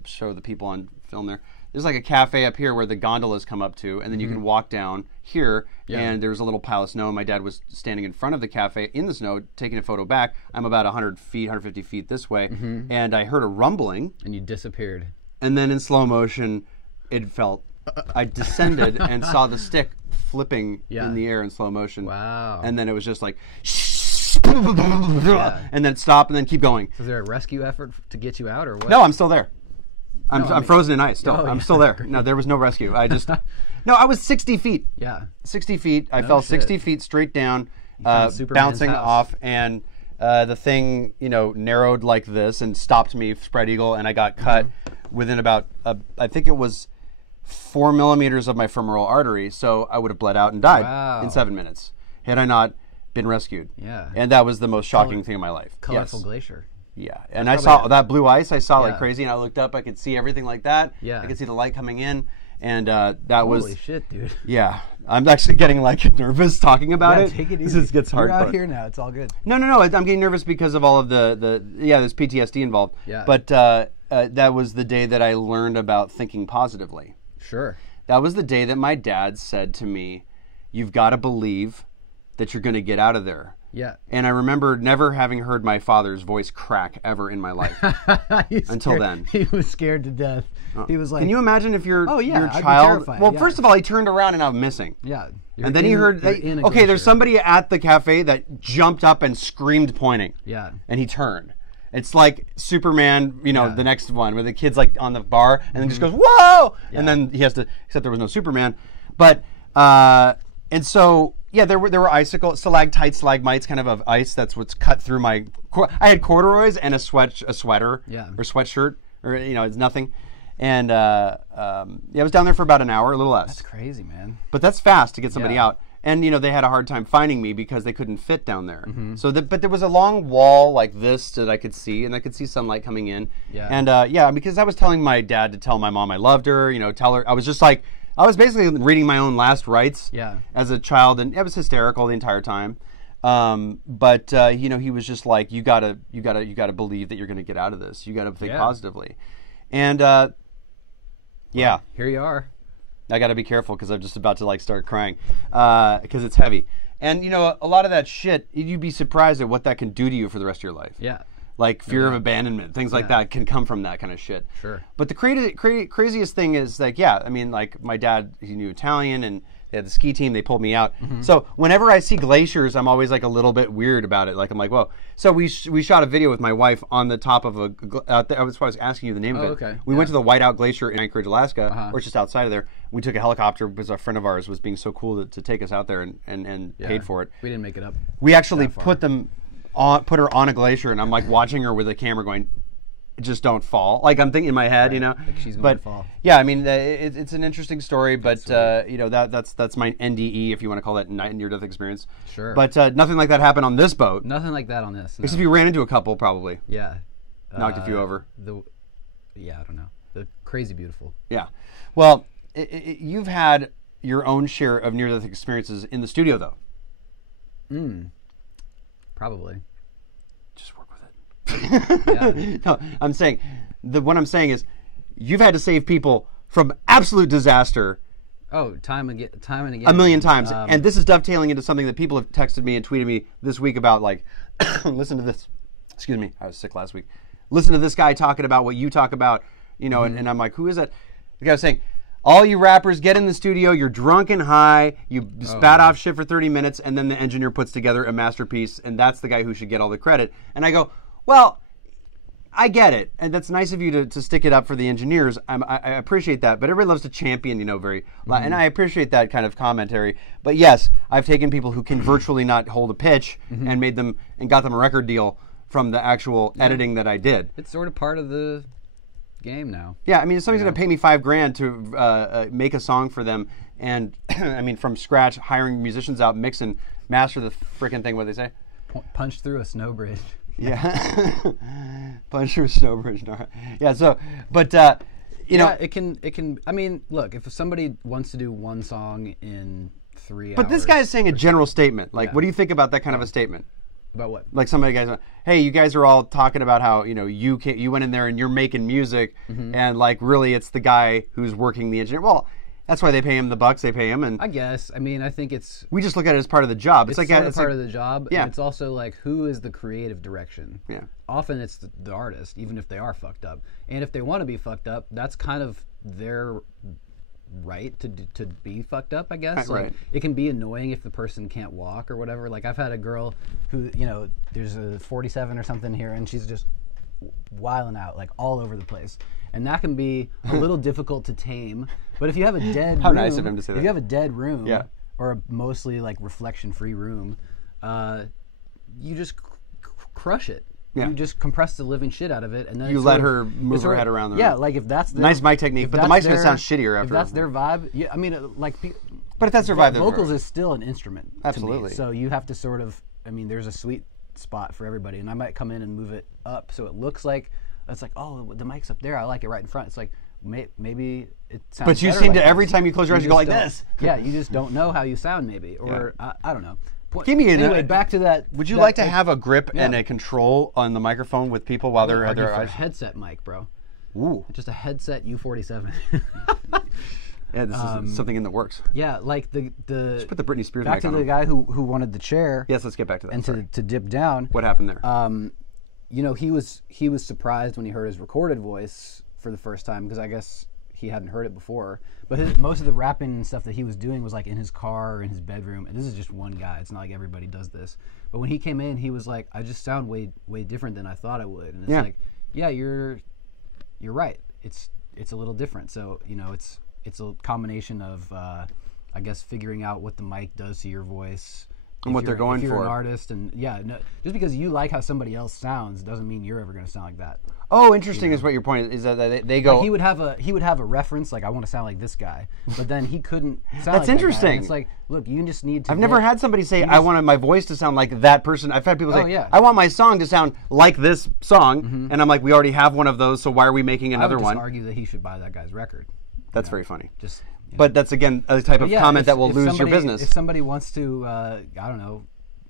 show the people on film there. There's like a cafe up here where the gondolas come up to, and then you can walk down here, and there's a little pile of snow, and my dad was standing in front of the cafe in the snow, taking a photo back. I'm about 150 feet this way, and I heard a rumbling. And you disappeared. And then in slow motion, it felt, I descended and saw the stick flipping in the air in slow motion. Wow. And then it was just like, and then stop, and then keep going. So is there a rescue effort to get you out, or what? No, I'm still there. I'm frozen in ice still. I'm still there. No, there was no rescue. I was 60 feet. Yeah. 60 feet. I fell 60 feet straight down, bouncing off, and the thing, narrowed like this and stopped me, spread eagle, and I got cut within about, I think it was 4 millimeters of my femoral artery, so I would have bled out and died in 7 minutes had I not been rescued. Yeah. And that was the most shocking thing in my life. Colorful glacier. Yeah, and I saw that blue ice. I saw like crazy, and I looked up. I could see everything like that. Yeah, I could see the light coming in, and that was holy shit, dude. Yeah, I'm actually getting like nervous talking about it. Take it easy. This gets hard. You're out here now. It's all good. No. I'm getting nervous because of all of there's PTSD involved. Yeah. But that was the day that I learned about thinking positively. Sure. That was the day that my dad said to me, "You've got to believe that you're going to get out of there." Yeah. And I remember never having heard my father's voice crack ever in my life until then. He was scared to death. He was like, can you imagine if your I'd be child... terrified, Well, first of all, he turned around and I'm missing. Yeah. And then he heard... there's somebody at the cafe that jumped up and screamed pointing. Yeah. And he turned. It's like Superman, the next one, where the kid's like on the bar and then just goes, whoa! Yeah. And then he has to... Except there was no Superman. But... and so... Yeah, there were stalactites, stalagmites, kind of ice. That's what's cut through my. I had corduroys and a sweater, or sweatshirt, or it's nothing. And I was down there for about an hour, a little less. That's crazy, man. But that's fast to get somebody out. And they had a hard time finding me because they couldn't fit down there. So, but there was a long wall like this that I could see, and I could see sunlight coming in. Yeah. And because I was telling my dad to tell my mom I loved her. Tell her. I was just like, I was basically reading my own last rites. As a child, and it was hysterical the entire time. But he was just like, you gotta believe that you're gonna get out of this. You gotta think positively. And here you are. I got to be careful because I'm just about to start crying because it's heavy. And a lot of that shit, you'd be surprised at what that can do to you for the rest of your life. Yeah. Like fear of abandonment, things like that can come from that kind of shit. Sure. But the craziest thing is my dad, he knew Italian, and they had the ski team. They pulled me out. So whenever I see glaciers, I'm always a little bit weird about it. I'm like, whoa. So we shot a video with my wife on the top of I was asking you the name of it. Okay. We went to the Whiteout Glacier in Anchorage, Alaska, or just outside of there. We took a helicopter because a friend of ours was being so cool to take us out there and paid for it. We didn't make it up. We actually put her on a glacier, and I'm watching her with a camera going, just don't fall. I'm thinking in my head, Like she's going to fall. Yeah, it's an interesting story, but that's my NDE, if you want to call that near-death experience. Sure. But nothing like that happened on this boat. Nothing like that on this. No. Except you ran into a couple, probably. Yeah. Knocked a few over. I don't know. The crazy beautiful. Yeah. Well, you've had your own share of near-death experiences in the studio, though. Probably. Just work with it. No, I'm saying, what I'm saying is, you've had to save people from absolute disaster. Oh, time and again. A million times. And this is dovetailing into something that people have texted me and tweeted me this week about, listen to this. Excuse me, I was sick last week. Listen to this guy talking about what you talk about, and I'm like, who is that? The guy was saying, all you rappers get in the studio, you're drunk and high, you spat off shit for 30 minutes, and then the engineer puts together a masterpiece, and that's the guy who should get all the credit. And I go, well, I get it, and that's nice of you to stick it up for the engineers. I appreciate that, but everybody loves to champion, and I appreciate that kind of commentary. But yes, I've taken people who can virtually not hold a pitch and made them and got them a record deal from the actual editing that I did. It's sort of part of the game now. Yeah, if somebody's going to pay me $5,000 to make a song for them, and from scratch, hiring musicians out, mix and master the freaking thing. What they say? Punch through a snow bridge. Yeah, punch through a snow bridge. Yeah. So, but it can. Look, if somebody wants to do one song in 3 hours. But this guy is saying a general statement. What do you think about that kind of a statement? About what? Like somebody guys, hey, you guys are all talking about how you went in there and you're making music, and really it's the guy who's working the engineer. Well, that's why they pay him the bucks they pay him, and I guess I think it's we just look at it as part of the job. It's part of the job. Yeah. And it's also who is the creative direction. Yeah. Often it's the artist, even if they are fucked up, and if they want to be fucked up, that's kind of their right to be fucked up, I guess. Right. It can be annoying if the person can't walk or whatever. I've had a girl who, there's a 47 or something here, and she's just wilding out all over the place, and that can be a little difficult to tame. But if you have a dead how room, nice of him to say that. If you have a dead room, or a mostly reflection-free room, you just crush it. Yeah. You just compress the living shit out of it, and then you let her move her head around the room. Yeah, if that's their, nice mic technique, but the mic's gonna sound shittier after. If that's their vibe, yeah, but if that's their vibe, vocals is still an instrument. Absolutely. To me. So you have to sort of, there's a sweet spot for everybody, and I might come in and move it up so it looks like oh, the mic's up there. I like it right in front. It's maybe it sounds. But you better seem like to this. Every time you close your eyes, you go like this. Yeah, you just don't know how you sound, maybe, or I don't know. Anyway, back to that. Would you like to have a grip and a control on the microphone with people while they're at their eyes? A headset mic, bro. Ooh. Just a headset U47. Yeah, this is something in the works. Yeah, the just put the Britney Spears back mic to on the guy who wanted the chair. Yes, let's get back to that. And to dip down. What happened there? He was surprised when he heard his recorded voice for the first time, because I guess he hadn't heard it before. But most of the rapping and stuff that he was doing was in his car or in his bedroom. And this is just one guy. It's not like everybody does this. But when he came in, he was like, I just sound way different than I thought I would. And it's you're right. It's a little different. So it's a combination of I guess figuring out what the mic does to your voice. And what they're going if you're for. an artist, and no, just because you like how somebody else sounds doesn't mean you're ever going to sound like that. Oh, interesting is what your point is. That they go. Like he would have a reference, like I want to sound like this guy, but then he couldn't sound That's like interesting. That guy. It's like, look, you just need to. I've never had somebody say I wanted my voice to sound like that person. I've had people say, I want my song to sound like this song, and I'm like, we already have one of those, so why are we making another one? I would just argue that he should buy that guy's record. That's very funny. Just. But that's again a type of comment that will lose your business. If somebody wants to, I don't know,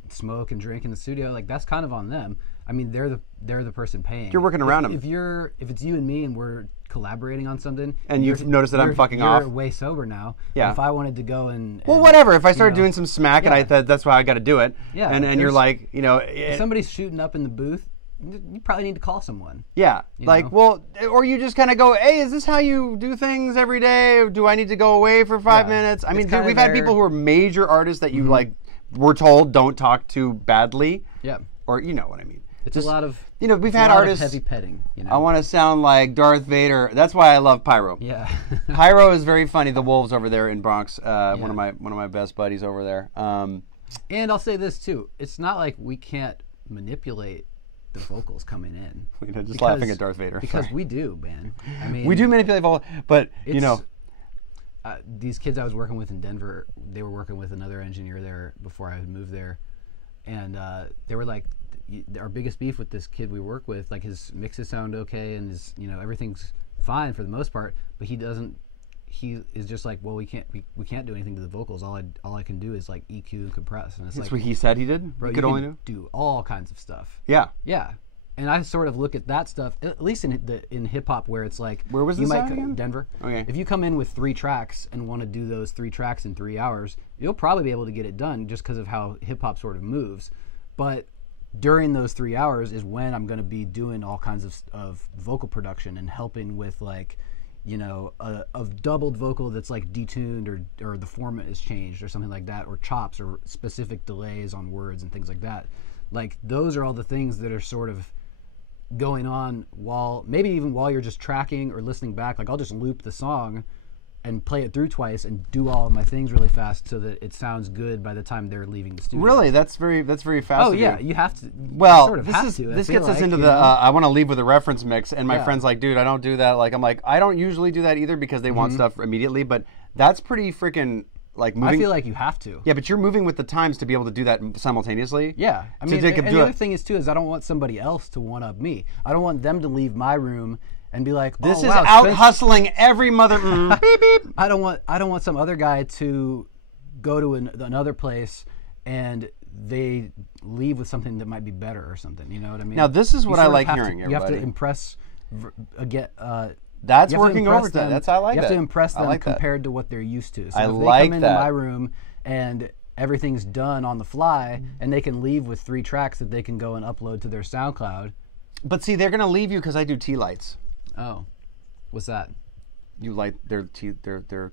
smoke and drink in the studio, like that's kind of on them. I mean, they're the person paying. You're working around them. If it's you and me and we're collaborating on something, and you've noticed that I'm fucking off. You're way sober now. Yeah. If I wanted to go and well, whatever. If I started doing some smack and I thought that's why I got to do it. Yeah. And you're like, if somebody's shooting up in the booth, you probably need to call someone. Yeah. Like, well, or you just kind of go, hey, is this how you do things every day? Do I need to go away for 5 minutes? I mean, dude, we've had people who are major artists that you like. We're told don't talk too badly. Yeah. Or you know what I mean. It's just a lot of we've had artists heavy petting. I want to sound like Darth Vader. That's why I love Pyro. Yeah. Pyro is very funny. The Wolves over there in Bronx. One of my best buddies over there. And I'll say this too. It's not like we can't manipulate the vocals coming in. Just laughing at Darth Vader. Because we do, man. I mean, we do manipulate vocals, but these kids I was working with in Denver, they were working with another engineer there before I had moved there, and they were like, our biggest beef with this kid we work with, like his mixes sound okay and his everything's fine for the most part, but he is just like, well, we can't do anything to the vocals. All I can do is like EQ and compress, and it's that's like what he said he did. Bro, you could only do all kinds of stuff. Yeah. And I sort of look at that stuff, at least in hip hop, where it's like, where was this again? Denver. Okay. If you come in with 3 tracks and want to do those 3 tracks in 3 hours, you'll probably be able to get it done just because of how hip hop sort of moves. But during those 3 hours is when I'm going to be doing all kinds of vocal production and helping with like, a doubled vocal that's like detuned or the format is changed or something like that, or chops or specific delays on words and things like that. Like those are all the things that are sort of going on while you're just tracking or listening back. Like I'll just loop the song and play it through twice and do all of my things really fast so that it sounds good by the time they're leaving the studio. Really? That's very fascinating. Oh yeah, you have to. Well, sort of this gets us into the I want to leave with a reference mix, and my friend's like, dude, I don't do that. Like I'm like, I don't usually do that either because they want stuff immediately, but that's pretty freaking like moving. I feel like you have to. Yeah, but you're moving with the times to be able to do that simultaneously. Yeah, I mean, and the other thing is too is I don't want somebody else to one up me. I don't want them to leave my room and be like, this is out hustling every mother. Beep beep. I don't want some other guy to go to another place and they leave with something that might be better or something. You know what I mean? Now this is what I like hearing. You have to impress. That's working overtime. That's I like that. You have to impress them compared to what they're used to. So if they come into my room and everything's done on the fly, and they can leave with 3 tracks that they can go and upload to their SoundCloud. But see, they're gonna leave you because I do tea lights. Oh, what's that? You light their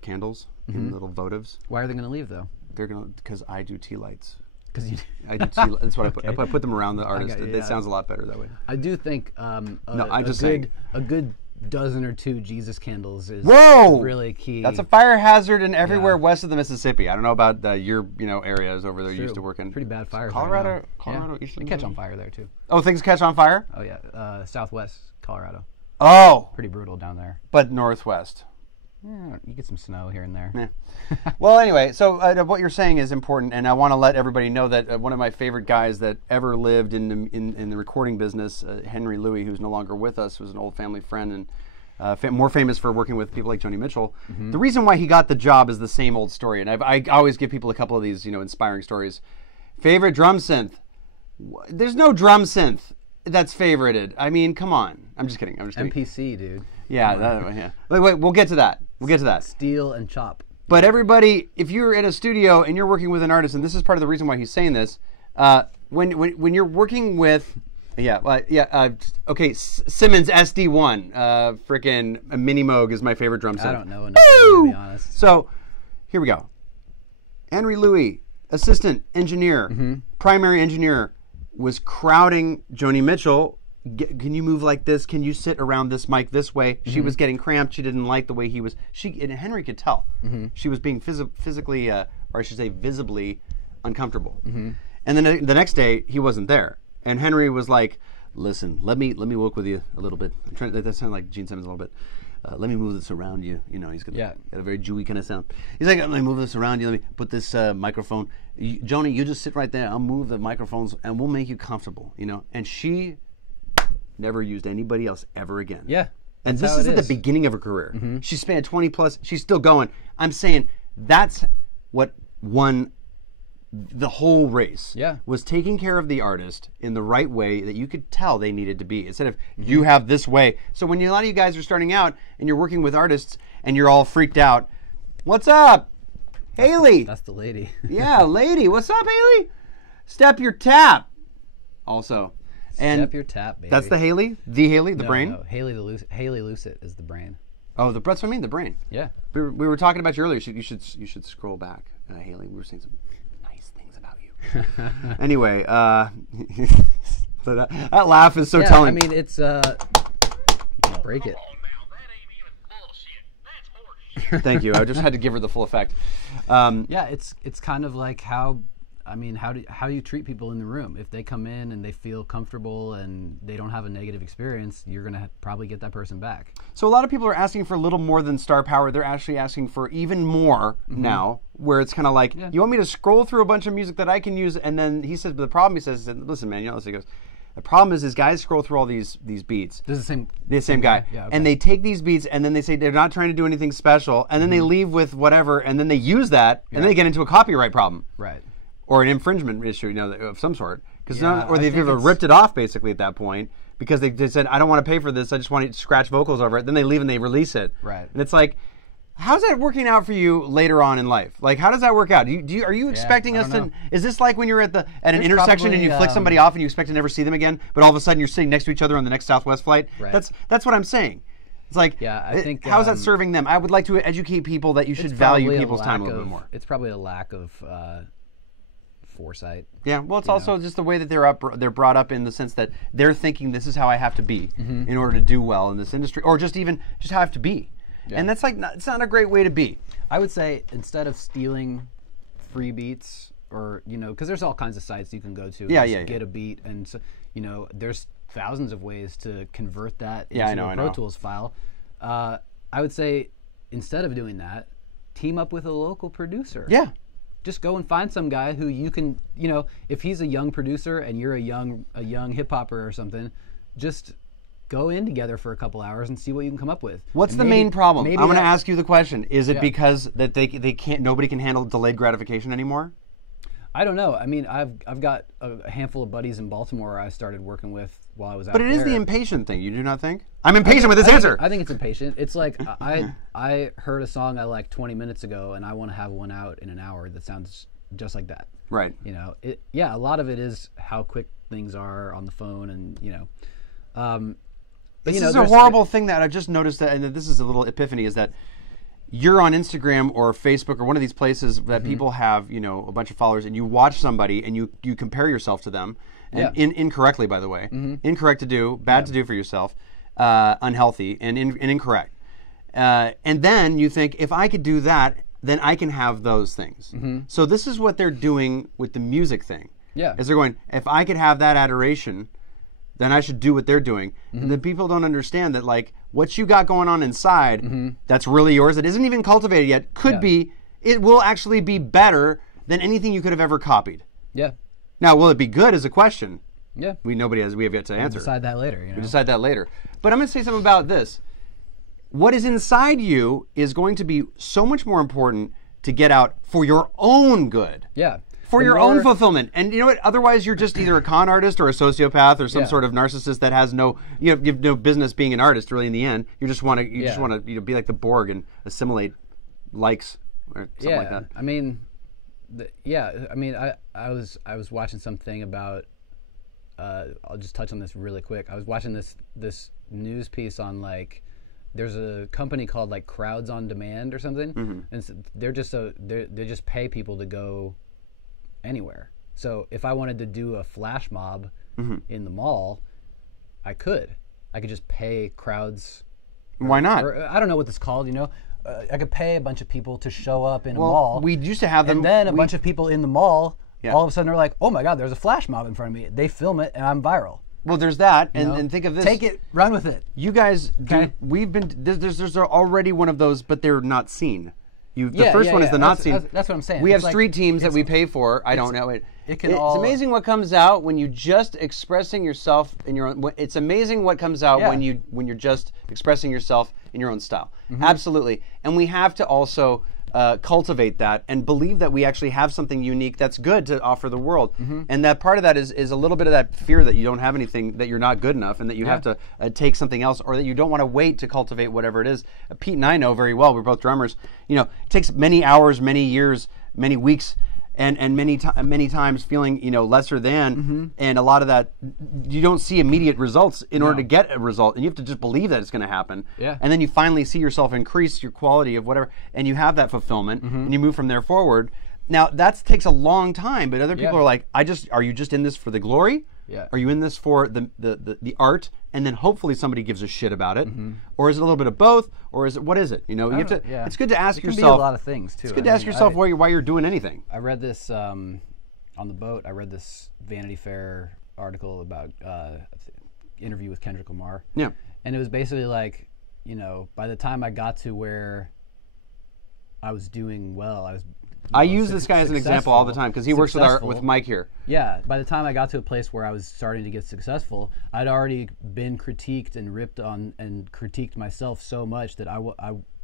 candles in little votives. Why are they gonna leave though? They're gonna because I do tea lights. Because you. I do tea. That's what I put. I put them around the artist. It sounds a lot better that way. I do think a good dozen or 2 Jesus candles is really key. That's a fire hazard in everywhere west of the Mississippi. I don't know about your areas over there. You used to work in pretty bad fires. Colorado, Eastern. They catch on fire there too. Oh, things catch on fire? Oh yeah, Southwest Colorado. Oh, pretty brutal down there. But Northwest. Yeah, you get some snow here and there. Yeah. Well, anyway, so what you're saying is important, and I want to let everybody know that one of my favorite guys that ever lived in the recording business, Henry Louie, who's no longer with us, was an old family friend and more famous for working with people like Joni Mitchell. The reason why he got the job is the same old story, and I always give people a couple of these inspiring stories. Favorite drum synth? There's no drum synth that's favorited. I mean, come on. I'm just kidding. MPC, dude. Yeah, Wait, we'll get to that. Steel and chop. But everybody, if you're in a studio and you're working with an artist, and this is part of the reason why he's saying this, when you're working with, Simmons SD1, frickin' Mini Moog is my favorite drum set. I don't know enough, to be honest. So, here we go. Henry Louie, assistant engineer, primary engineer, was crowding Joni Mitchell can you move like this? Can you sit around this mic this way? She was getting cramped. She didn't like the way he was. And Henry could tell. She was being physically, or I should say visibly uncomfortable. And then the next day, he wasn't there. And Henry was like, listen, let me work with you a little bit. I'm trying, that sounded like Gene Simmons a little bit. Let me move this around you. You know, he's got a very Jewy kind of sound. He's like, let me move this around you. Let me put this microphone. Joni, you just sit right there. I'll move the microphones, and we'll make you comfortable. You know. And she never used anybody else ever again. Yeah. And this is at the beginning of her career. She spanned 20 plus. She's still going. I'm saying that's what won the whole race. Was taking care of the artist in the right way that you could tell they needed to be, instead of you have this way. So when a lot of you guys are starting out and you're working with artists and you're all freaked out, what's up, Haley? That's the lady. Yeah, lady. What's up, Haley? Step your tap. Also, and step your tap, baby. That's the Haley, the brain. No, Haley Lucet is the brain. Oh, that's what I mean, the brain. Yeah. We were talking about you earlier. You should scroll back, Haley. We were saying some nice things about you. Anyway, so that laugh is so telling. I mean, it's break it. Thank you. I just had to give her the full effect. Yeah, it's kind of like how you treat people in the room. If they come in and they feel comfortable and they don't have a negative experience, you're going to probably get that person back. So a lot of people are asking for a little more than star power. They're actually asking for even more now, where it's kind of like, you want me to scroll through a bunch of music that I can use? And then he says, but the problem, he says, listen, man, he goes, the problem is guys scroll through all these beats. This is the same guy. Yeah, okay. And they take these beats and then they say they're not trying to do anything special. And then they leave with whatever. And then they use that. And then they get into a copyright problem. Right. Or an infringement issue, of some sort. Or they've either ripped it off basically at that point because they said, I don't want to pay for this. I just want to scratch vocals over it. Then they leave and they release it. Right. And it's like, how's that working out for you later on in life? Like, how does that work out? Are you expecting us to? Is this like when you're at an intersection and you flick somebody off and you expect to never see them again, but all of a sudden you're sitting next to each other on the next Southwest flight? Right. That's what I'm saying. It's like, I think how's that serving them? I would like to educate people that you should value people's time a little bit more. It's probably a lack of foresight. Yeah, well, it's also just the way that they're brought up, in the sense that they're thinking this is how I have to be in order to do well in this industry, or just how I have to be. Yeah. And that's it's not a great way to be. I would say, instead of stealing free beats, or because there's all kinds of sites you can go to, get a beat, and so, there's thousands of ways to convert that into a Pro Tools file. I would say, instead of doing that, team up with a local producer. Yeah. Just go and find some guy who you can, if he's a young producer and you're a young hip hopper or something, just go in together for a couple hours and see what you can come up with. What's the main problem? I'm going to ask you the question. Is it because that they can't, nobody can handle delayed gratification anymore? I don't know. I mean, I've got a handful of buddies in Baltimore I started working with while I was out there. But it is the impatient thing, you do not think? I'm impatient with this answer. I think it's impatient. It's like, I heard a song I liked 20 minutes ago, and I want to have one out in an hour that sounds just like that. Right. A lot of it is how quick things are on the phone, and this is a horrible thing that I've just noticed, and this is a little epiphany, is that you're on Instagram or Facebook or one of these places that people have, a bunch of followers, and you watch somebody and you compare yourself to them, and incorrectly, by the way, incorrect to do, bad to do for yourself, unhealthy and incorrect, and then you think, if I could do that, then I can have those things. So this is what they're doing with the music thing. Yeah, is they're going, if I could have that adoration, then I should do what they're doing. And the people don't understand that, like, what you got going on inside, that's really yours, that isn't even cultivated yet, it will actually be better than anything you could have ever copied. Yeah. Now, will it be good is a question. Yeah. We have yet to answer. We'll decide that later. We'll decide that later. But I'm going to say something about this. What is inside you is going to be so much more important to get out for your own good. Yeah. For your own fulfillment. And you know what? Otherwise, you're just either a con artist or a sociopath or some sort of narcissist that has you have no business being an artist, really, in the end. You just want to be like the Borg and assimilate likes or something like that. I mean, I was watching something about, I'll just touch on this really quick. I was watching this news piece on, like, there's a company called, like, Crowds on Demand or something, and so they just pay people to go anywhere. So if I wanted to do a flash mob in the mall, I could just pay crowds. Why not? Or, I don't know what this is called, you know. I could pay a bunch of people to show up in a mall. We used to have them. And then a bunch of people in the mall, all of a sudden they're like, oh my God, there's a flash mob in front of me. They film it and I'm viral. Well, there's that, and think of this. Take it, run with it. You guys, we've been, there's already one of those, but they're not seen. The first one is the not seen. That's what I'm saying. We have street teams that we pay for. I don't know it. It's amazing what comes out when you just expressing yourself in your own. It's amazing what comes out when you're just expressing yourself in your own style. Absolutely, and we have to also cultivate that and believe that we actually have something unique that's good to offer the world. And that part of that is a little bit of that fear that you don't have anything, that you're not good enough, and that you have to take something else, or that you don't want to wait to cultivate whatever it is. Pete and I know very well, we're both drummers, you know, it takes many hours, many years, many weeks, and many times feeling, you know, lesser than, and a lot of that, you don't see immediate results in order to get a result, and you have to just believe that it's going to happen. And then you finally see yourself increase your quality of whatever, and you have that fulfillment, and you move from there forward. Now that takes a long time, but other people are like, are you just in this for the glory? Are you in this for the art, and then hopefully somebody gives a shit about it, or is it a little bit of both, or is it, what is it? You know, you have to. It's good to ask yourself. It can be a lot of things too. It's good to ask yourself why you're doing anything. I read this on the boat. I read this Vanity Fair article about interview with Kendrick Lamar. And it was basically like, you know, by the time I got to where I was doing well, I use this guy as an example all the time because he works with Mike here. Yeah, by the time I got to a place where I was starting to get successful, I'd already been critiqued and ripped on and critiqued myself so much that I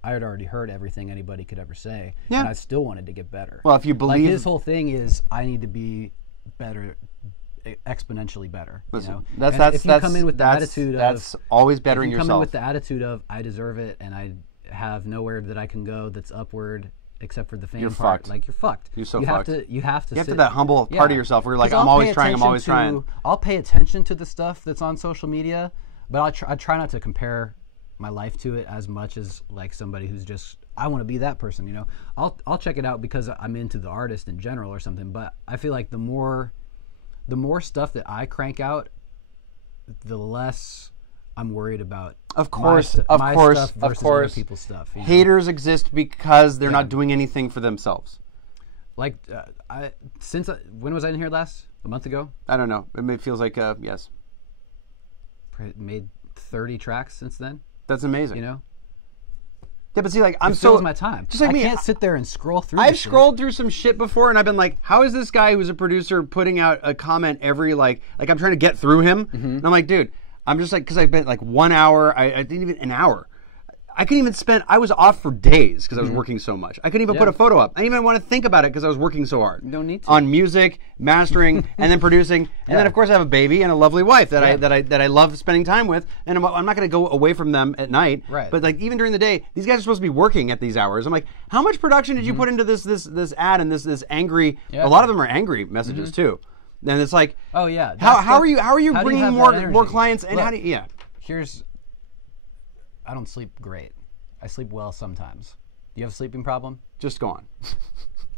had already heard everything anybody could ever say, and I still wanted to get better. Well, if you believe, like his whole thing is, I need to be better, exponentially better. Listen, you know? If you come in with the attitude that's always bettering yourself. If you come in with the attitude of I deserve it and I have nowhere that I can go that's upward, except for the fame part, fucked. like you're fucked. You're so fucked. You have to have that humble part of yourself where you're like, I'm always trying, I'm always trying. I'll pay attention to the stuff that's on social media, but I try not to compare my life to it as much as like somebody who's just, I want to be that person, you know. I'll check it out because I'm into the artist in general or something, but I feel like the more stuff that I crank out, the less I'm worried about. Of course, my stuff versus other people's stuff. You know? Haters exist because they're not doing anything for themselves. Like, when was I in here last? A month ago? I don't know. It feels like yes. Made 30 tracks since then. That's amazing. You know. Yeah, but see, like it fills my time. Just like I can't sit there and scroll through. I've scrolled through some shit before, and I've been like, "How is this guy who's a producer putting out a comment every like I'm trying to get through him?" And I'm like, dude. I'm just like, because I've been like 1 hour, I didn't even, an hour. I couldn't even spend, I was off for days because I was working so much. I couldn't even put a photo up. I didn't even want to think about it because I was working so hard. You don't need to. On music, mastering, and then producing. And then of course I have a baby and a lovely wife that I love spending time with. And I'm not going to go away from them at night. Right. But like even during the day, these guys are supposed to be working at these hours. I'm like, how much production did you put into this ad and this angry, a lot of them are angry messages too. And it's like, oh yeah. How are you bringing more clients and how do you, I don't sleep great. I sleep well sometimes. Do you have a sleeping problem? Just go on.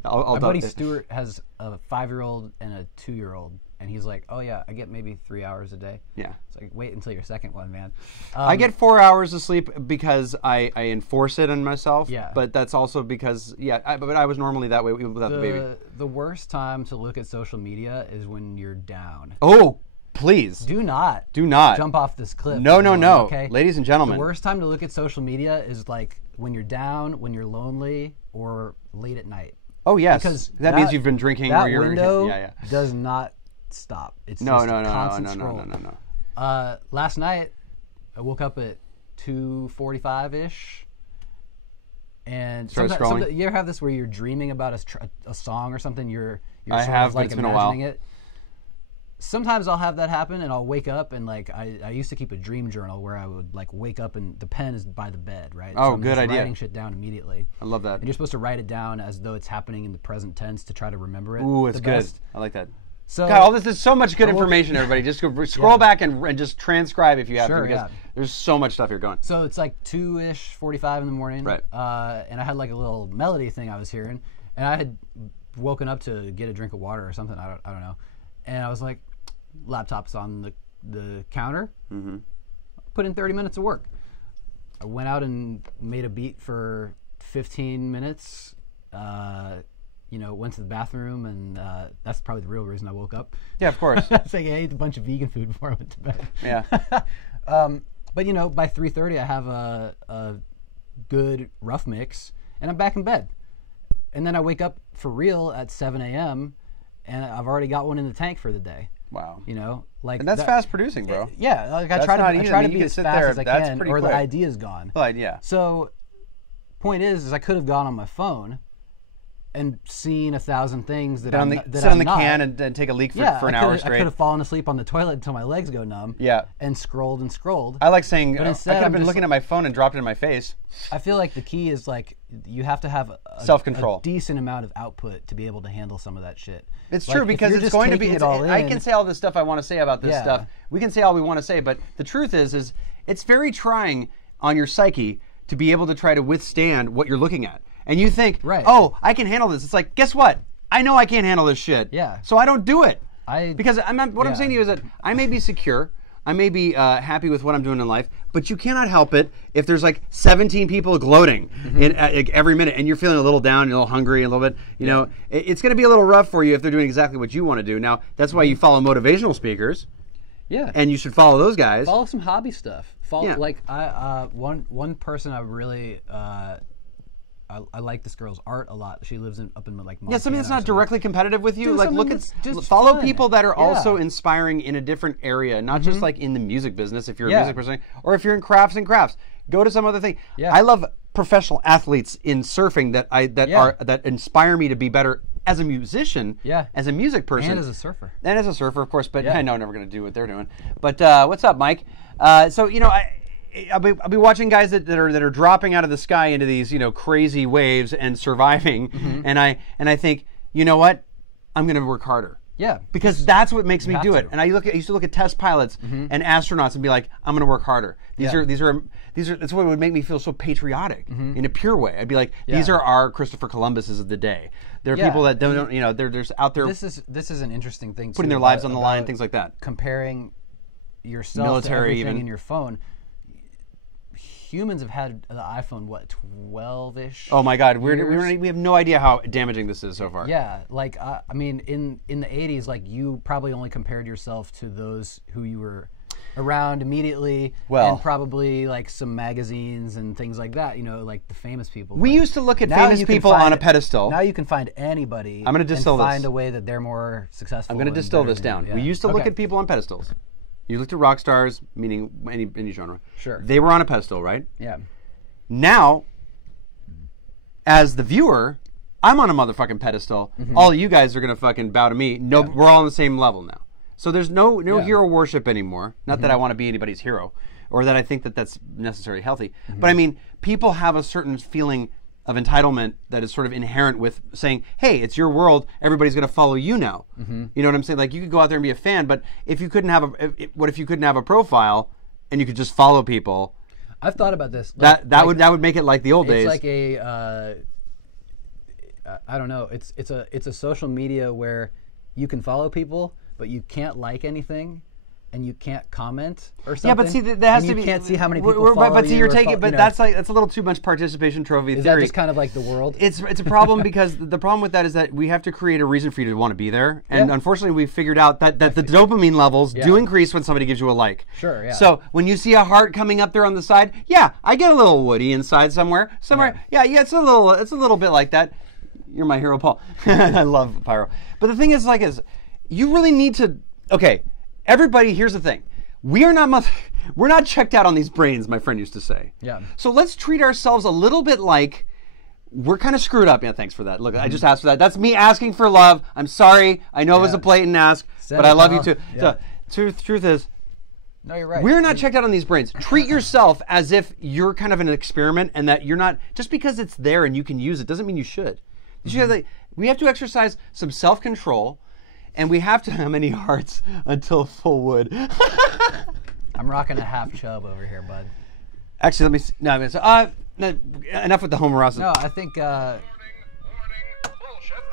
My buddy Stuart has a 5-year-old and a 2-year-old, and he's like, oh yeah, I get maybe 3 hours a day. Yeah. It's like, wait until your second one, man. I get 4 hours of sleep because I enforce it on myself. Yeah. But that's also because, but I was normally that way without the baby. The worst time to look at social media is when you're down. Oh, please. Do not jump off this cliff. No. Okay? Ladies and gentlemen. The worst time to look at social media is like when you're down, when you're lonely, or late at night. Oh, yes. Because that means you've been drinking. That window does not stop. It's just a constant scroll. No. Last night, I woke up at 2:45-ish. And sometimes you ever have this where you're dreaming about a song or something? You're I sort have, of like but it's been a imagining while. it. Sometimes I'll have that happen, and I'll wake up and like I used to keep a dream journal where I would like wake up and the pen is by the bed, right? Oh, so I'm good just idea. Writing shit down immediately. I love that. And you're supposed to write it down as though it's happening in the present tense to try to remember it. Ooh, it's good. Best. I like that. So God, all this is so much good information, everybody. Just go scroll back and just transcribe if you have to, because there's so much stuff here going. So it's like 2-ish, 45 in the morning. Right. And I had like a little melody thing I was hearing, and I had woken up to get a drink of water or something. I don't know. And I was like, laptop's on the the counter. Put in 30 minutes of work. I went out and made a beat for 15 minutes. Went to the bathroom, and that's probably the real reason I woke up. Yeah, of course. It's like I ate a bunch of vegan food before I went to bed. Yeah. But by 3:30 I have a good rough mix, and I'm back in bed. And then I wake up for real at 7 a.m. and I've already got one in the tank for the day. Wow. Like and that's fast producing, bro. Yeah, like I try to be as fast as I can, or the idea's gone. Right, yeah. So, point is I could have gone on my phone and seen 1,000 things that sit on the can and take a leak for an hour straight. I could have fallen asleep on the toilet until my legs go numb. Yeah. And scrolled and scrolled. I like saying, but I could have been looking at my phone and dropped it in my face. I feel like the key is like you have to have self-control, a decent amount of output to be able to handle some of that shit. It's true, because it's going to be. I can say all this stuff I want to say about this stuff. We can say all we want to say, but the truth is it's very trying on your psyche to be able to try to withstand what you're looking at. And you think, oh, I can handle this. It's like, guess what? I know I can't handle this shit. Yeah. So I don't do it. Because what I'm saying to you is that I may be secure, I may be happy with what I'm doing in life, but you cannot help it if there's like 17 people gloating every minute, and you're feeling a little down, you're a little hungry, a little bit. You know, it's going to be a little rough for you if they're doing exactly what you want to do. Now, that's why you follow motivational speakers. Yeah. And you should follow those guys. Follow some hobby stuff. One person I really. I like this girl's art a lot. She lives up in like Montana. Yeah, something that's not directly competitive with you. Like follow people that are also inspiring in a different area, not just like in the music business if you're a music person, or if you're in crafts. Go to some other thing. Yeah. I love professional athletes in surfing that inspire me to be better as a musician, as a music person, and as a surfer. And as a surfer, of course. But I know I'm never going to do what they're doing. But what's up, Mike? I'll be watching guys that are dropping out of the sky into these crazy waves and surviving, and I think, you know what, I'm going to work harder. Yeah, because that's what makes me do it. And I used to look at test pilots and astronauts and be like, I'm going to work harder. These are that's what would make me feel so patriotic in a pure way. I'd be like, these are our Christopher Columbuses of the day. There are people that don't they're just out there. This is an interesting thing, putting their lives on the line, things like that. Comparing yourself to everything in your phone. Humans have had the iPhone, 12-ish? Oh my God, we have no idea how damaging this is so far. Yeah, like I mean, in the 80s, like you probably only compared yourself to those who you were around immediately, and probably like some magazines and things like that. Like the famous people. We used to look at famous people on a pedestal. Now you can find anybody. I'm going to distill this. Find a way that they're more successful. I'm going to distill this down. Yeah. We used to look at people on pedestals. You looked at rock stars, meaning any genre. Sure. They were on a pedestal, right? Yeah. Now, as the viewer, I'm on a motherfucking pedestal. All of you guys are gonna fucking bow to me. No, we're all on the same level now. So there's no hero worship anymore. Not that I want to be anybody's hero, or that I think that that's necessarily healthy. But I mean, people have a certain feeling of entitlement that is sort of inherent with saying, hey, it's your world, everybody's going to follow you now. You know what I'm saying? Like, you could go out there and be a fan, but if you couldn't have what if you couldn't have a profile and you could just follow people? I've thought about this. That would make it like the old days. It's like I don't know. It's a social media where you can follow people, but you can't like anything. And you can't comment or something. Yeah, but see, that has to be. You can't see how many people follow but see, you. You're taking. But that's a little too much participation trophy theory. Is that just kind of like the world? It's a problem because the problem with that is that we have to create a reason for you to want to be there. And unfortunately, we've figured out that the dopamine levels do increase when somebody gives you a like. Sure. Yeah. So when you see a heart coming up there on the side, I get a little woody inside somewhere. Yeah, it's a little bit like that. You're my hero, Paul. I love Pyro. But the thing is you really need to. Okay, everybody. Here's the thing. We're not checked out on these brains, my friend used to say. Yeah. So let's treat ourselves a little bit like we're kind of screwed up. Yeah, thanks for that. Look, I just asked for that. That's me asking for love. I'm sorry. I know it was a blatant ask, but I love you too. Yeah. So, truth is, no, you're right. We're not checked out on these brains. Treat yourself as if you're kind of an experiment, and that you're not, just because it's there and you can use it doesn't mean you should. We have to exercise some self-control. And we have to how many hearts until full wood? I'm rocking a half chub over here, bud. Actually, let me see. No, enough with the homoerosis. No, I think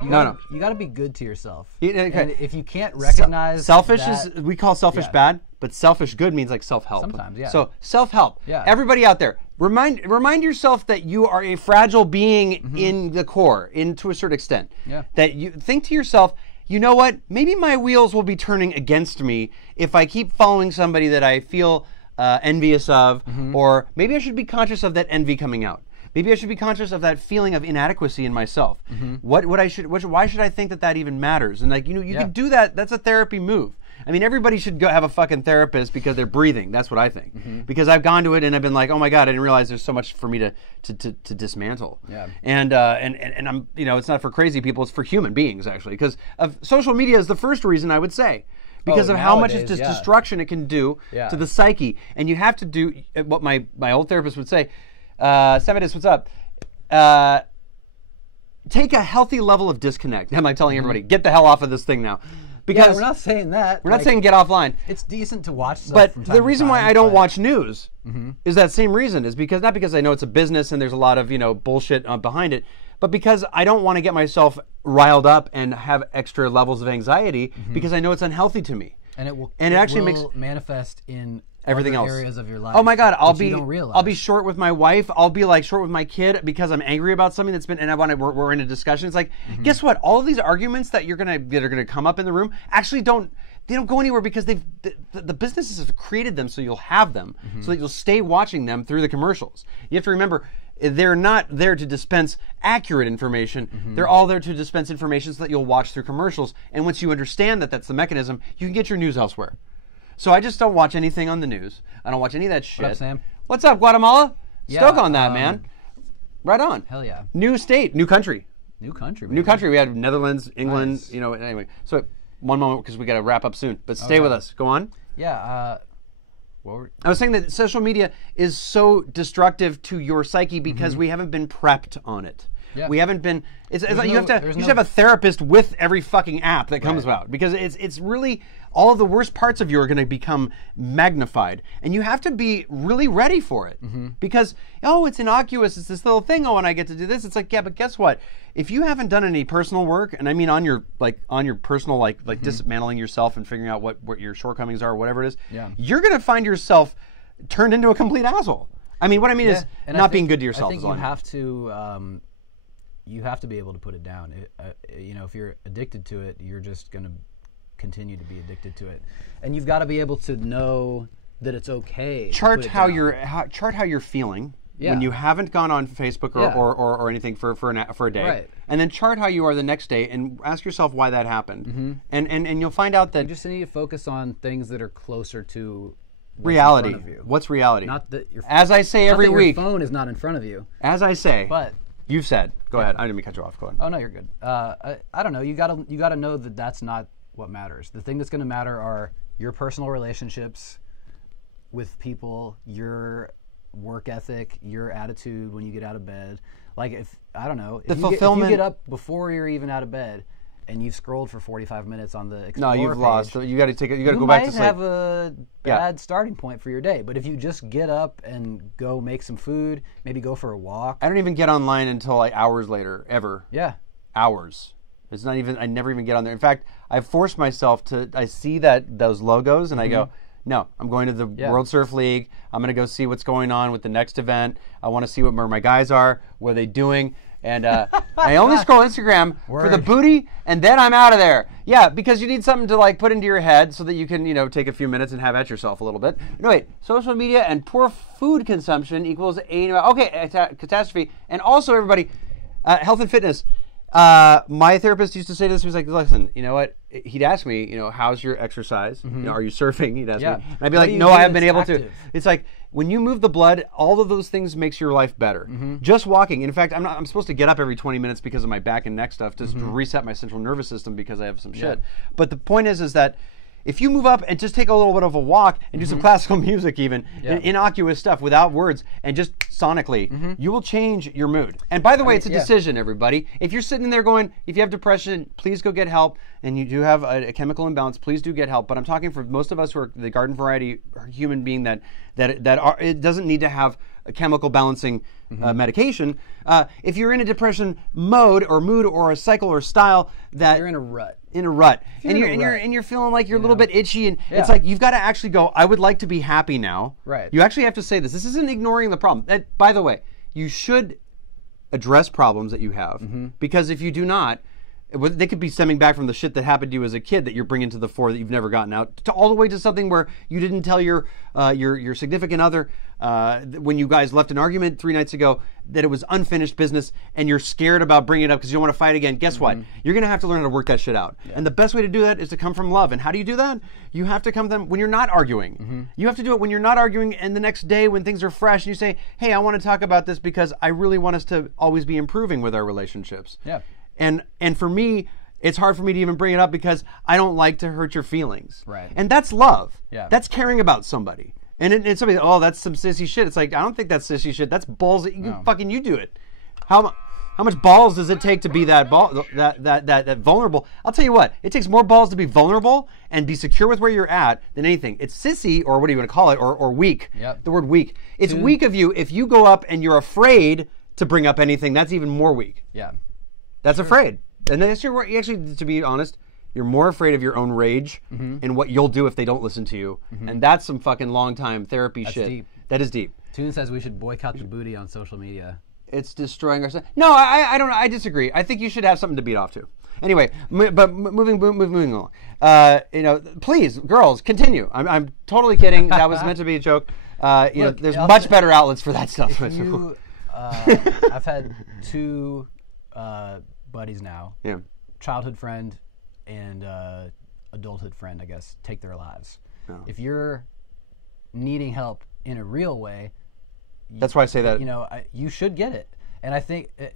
You got to be good to yourself. And if you can't recognize selfish we call selfish bad, but selfish good means like self-help. Sometimes, yeah. So self-help. Yeah. Everybody out there, remind yourself that you are a fragile being in the core, to a certain extent. Yeah. That you think to yourself, you know what? Maybe my wheels will be turning against me if I keep following somebody that I feel envious of, or maybe I should be conscious of that envy coming out. Maybe I should be conscious of that feeling of inadequacy in myself. Why should I think that even matters? And like, you can do that. That's a therapy move. I mean, everybody should go have a fucking therapist because they're breathing. That's what I think. Because I've gone to it and I've been like, oh my God, I didn't realize there's so much for me to dismantle. Yeah. And I'm, it's not for crazy people, it's for human beings actually. Because of social media is the first reason I would say. Because of how much destruction it can do to the psyche. And you have to do what my old therapist would say, Semitis, what's up? Take a healthy level of disconnect. I'm like telling everybody, get the hell off of this thing now. Because we're not saying that. We're not saying get offline. It's decent to watch stuff but from time the reason to time, why I don't watch news is that same reason. Is because not because I know it's a business and there's a lot of bullshit behind it, but because I don't want to get myself riled up and have extra levels of anxiety because I know it's unhealthy to me. And it will. And it actually will manifest in everything else, areas of your life. Oh my God, I'll be short with my wife. I'll be like short with my kid because I'm angry about something that's been, and we're in a discussion. It's like, guess what? All of these arguments that are gonna come up in the room actually don't go anywhere because the businesses have created them so you'll have them, so that you'll stay watching them through the commercials. You have to remember, they're not there to dispense accurate information. They're all there to dispense information so that you'll watch through commercials. And once you understand that that's the mechanism, you can get your news elsewhere. So I just don't watch anything on the news. I don't watch any of that shit. What up, Sam? What's up, Guatemala? Stoke on that, man. Right on. Hell yeah. New state, new country. New country, man. New country. We have Netherlands, England, Nice. Anyway. So one moment because we got to wrap up soon. But stay with us. Go on. Yeah. I was saying that social media is so destructive to your psyche because we haven't been prepped on it. Yeah. We haven't been. It's like you should have a therapist with every fucking app that comes out because it's really all of the worst parts of you are going to become magnified, and you have to be really ready for it because it's innocuous. It's this little thing. Oh, and I get to do this. It's like, yeah, but guess what? If you haven't done any personal work, and I mean on your personal like dismantling yourself and figuring out what your shortcomings are, or whatever it is, you're going to find yourself turned into a complete asshole. I mean, what I mean is not being good to yourself. I think you have to be able to put it down. If you're addicted to it, you're just going to continue to be addicted to it, and you've got to be able to know that it's okay. Chart how you're feeling when you haven't gone on Facebook or anything for a day, and then chart how you are the next day, and ask yourself why that happened, and you'll find out that you just need to focus on things that are closer to reality. In front of you. What's reality? Not that as I say every week, your phone is not in front of you. As I say, but. You've said. Go ahead. I didn't mean to cut you off. Go ahead. Oh no, you're good. I don't know. You gotta know that that's not what matters. The thing that's going to matter are your personal relationships with people, your work ethic, your attitude when you get out of bed. Like if you get up before you're even out of bed, and you've scrolled for 45 minutes on the Explorer you've page, lost. You got to go back to sleep. You might have a bad starting point for your day, but if you just get up and go make some food, maybe go for a walk. I don't even get online until like hours later, ever. Yeah. Hours. It's not even. I never even get on there. In fact, I forced myself to. I see those logos, and I go, no, I'm going to the World Surf League. I'm going to go see what's going on with the next event. I want to see where my guys are. What are they doing? And I only scroll Instagram for the booty, and then I'm out of there. Yeah, because you need something to like put into your head so that you can, take a few minutes and have at yourself a little bit. No, wait. Social media and poor food consumption equals catastrophe. And also, everybody, health and fitness. My therapist used to say this. He was like, listen, you know what? He'd ask me, how's your exercise? Are you surfing? He'd ask me. And I'd be like, no, I haven't been able to. It's like, when you move the blood, all of those things makes your life better. Just walking. In fact, I'm supposed to get up every 20 minutes because of my back and neck stuff, just to reset my central nervous system because I have some shit. But the point is that if you move up and just take a little bit of a walk and do some classical music, even innocuous stuff without words and just sonically, you will change your mood. And by the way, it's a decision, everybody. If you're sitting there going, if you have depression, please go get help. And you do have a chemical imbalance, please do get help. But I'm talking for most of us who are the garden variety human being that it doesn't need to have a chemical balancing medication. If you're in a depression mode or mood or a cycle or style that you're in a rut. And you're feeling like you're a little bit itchy, and it's like you've got to actually go, I would like to be happy now. Right. You actually have to say this. This isn't ignoring the problem. By the way, you should address problems that you have, because if you do not, they could be stemming back from the shit that happened to you as a kid that you're bringing to the fore that you've never gotten out, to all the way to something where you didn't tell your significant other when you guys left an argument 3 nights ago that it was unfinished business, and you're scared about bringing it up because you don't want to fight again. Guess what? You're going to have to learn how to work that shit out. And the best way to do that is to come from love. And how do you do that? You have to come to them when you're not arguing. You have to do it when you're not arguing, and the next day when things are fresh and you say, hey, I want to talk about this because I really want us to always be improving with our relationships. Yeah. And for me, it's hard for me to even bring it up because I don't like to hurt your feelings. Right. And that's love. Yeah. That's caring about somebody. And it's somebody, oh, that's some sissy shit. It's like, I don't think that's sissy shit. That's balls that you do it. How much balls does it take to be that vulnerable? I'll tell you what, it takes more balls to be vulnerable and be secure with where you're at than anything. It's sissy, or what do you want to call it, or weak. Yep. The word weak. It's weak of you if you go up and you're afraid to bring up anything. That's even more weak. Yeah. That's afraid. And that's you actually, to be honest, you're more afraid of your own rage and what you'll do if they don't listen to you. And that's some fucking long time therapy shit. Deep. That is deep. Tune says we should boycott the booty on social media. It's destroying our... No, I don't. I disagree. I think you should have something to beat off to. Anyway, but moving along. Please, girls, continue. I'm totally kidding. That was meant to be a joke. Look, there's much better outlets for that stuff. I've had 2 buddies now. Yeah. Childhood friend and adulthood friend, I guess, take their lives. Oh. If you're needing help in a real way, that's why I say that. You should get it. And I think, Do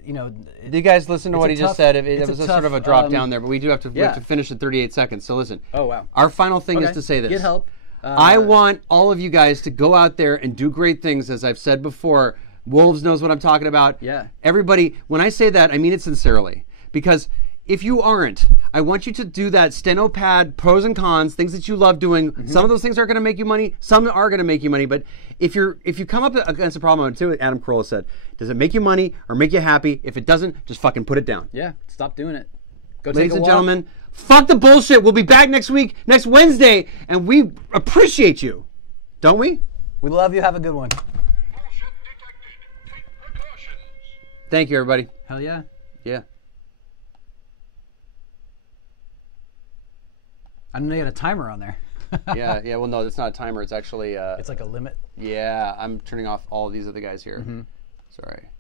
you guys listen to what he just said? It was sort of a drop down there, but we have to finish in 38 seconds. So listen. Oh, wow. Our final thing is to say this. Get help. I want all of you guys to go out there and do great things, as I've said before. Wolves knows what I'm talking about. Yeah. Everybody, when I say that, I mean it sincerely. Because if you aren't, I want you to do that steno pad, pros and cons, things that you love doing. Some of those things are going to make you money. Some are going to make you money. But if you come up against a problem, too, Adam Carolla said, does it make you money or make you happy? If it doesn't, just fucking put it down. Yeah, stop doing it. Go Ladies take a and walk. gentlemen, fuck the bullshit. We'll be back next Wednesday, and we appreciate you. Don't we? We love you. Have a good one. Thank you, everybody. Hell yeah. Yeah. I didn't know you had a timer on there. yeah. Well, no, it's not a timer. It's actually... it's like a limit. Yeah, I'm turning off all of these other guys here. Sorry.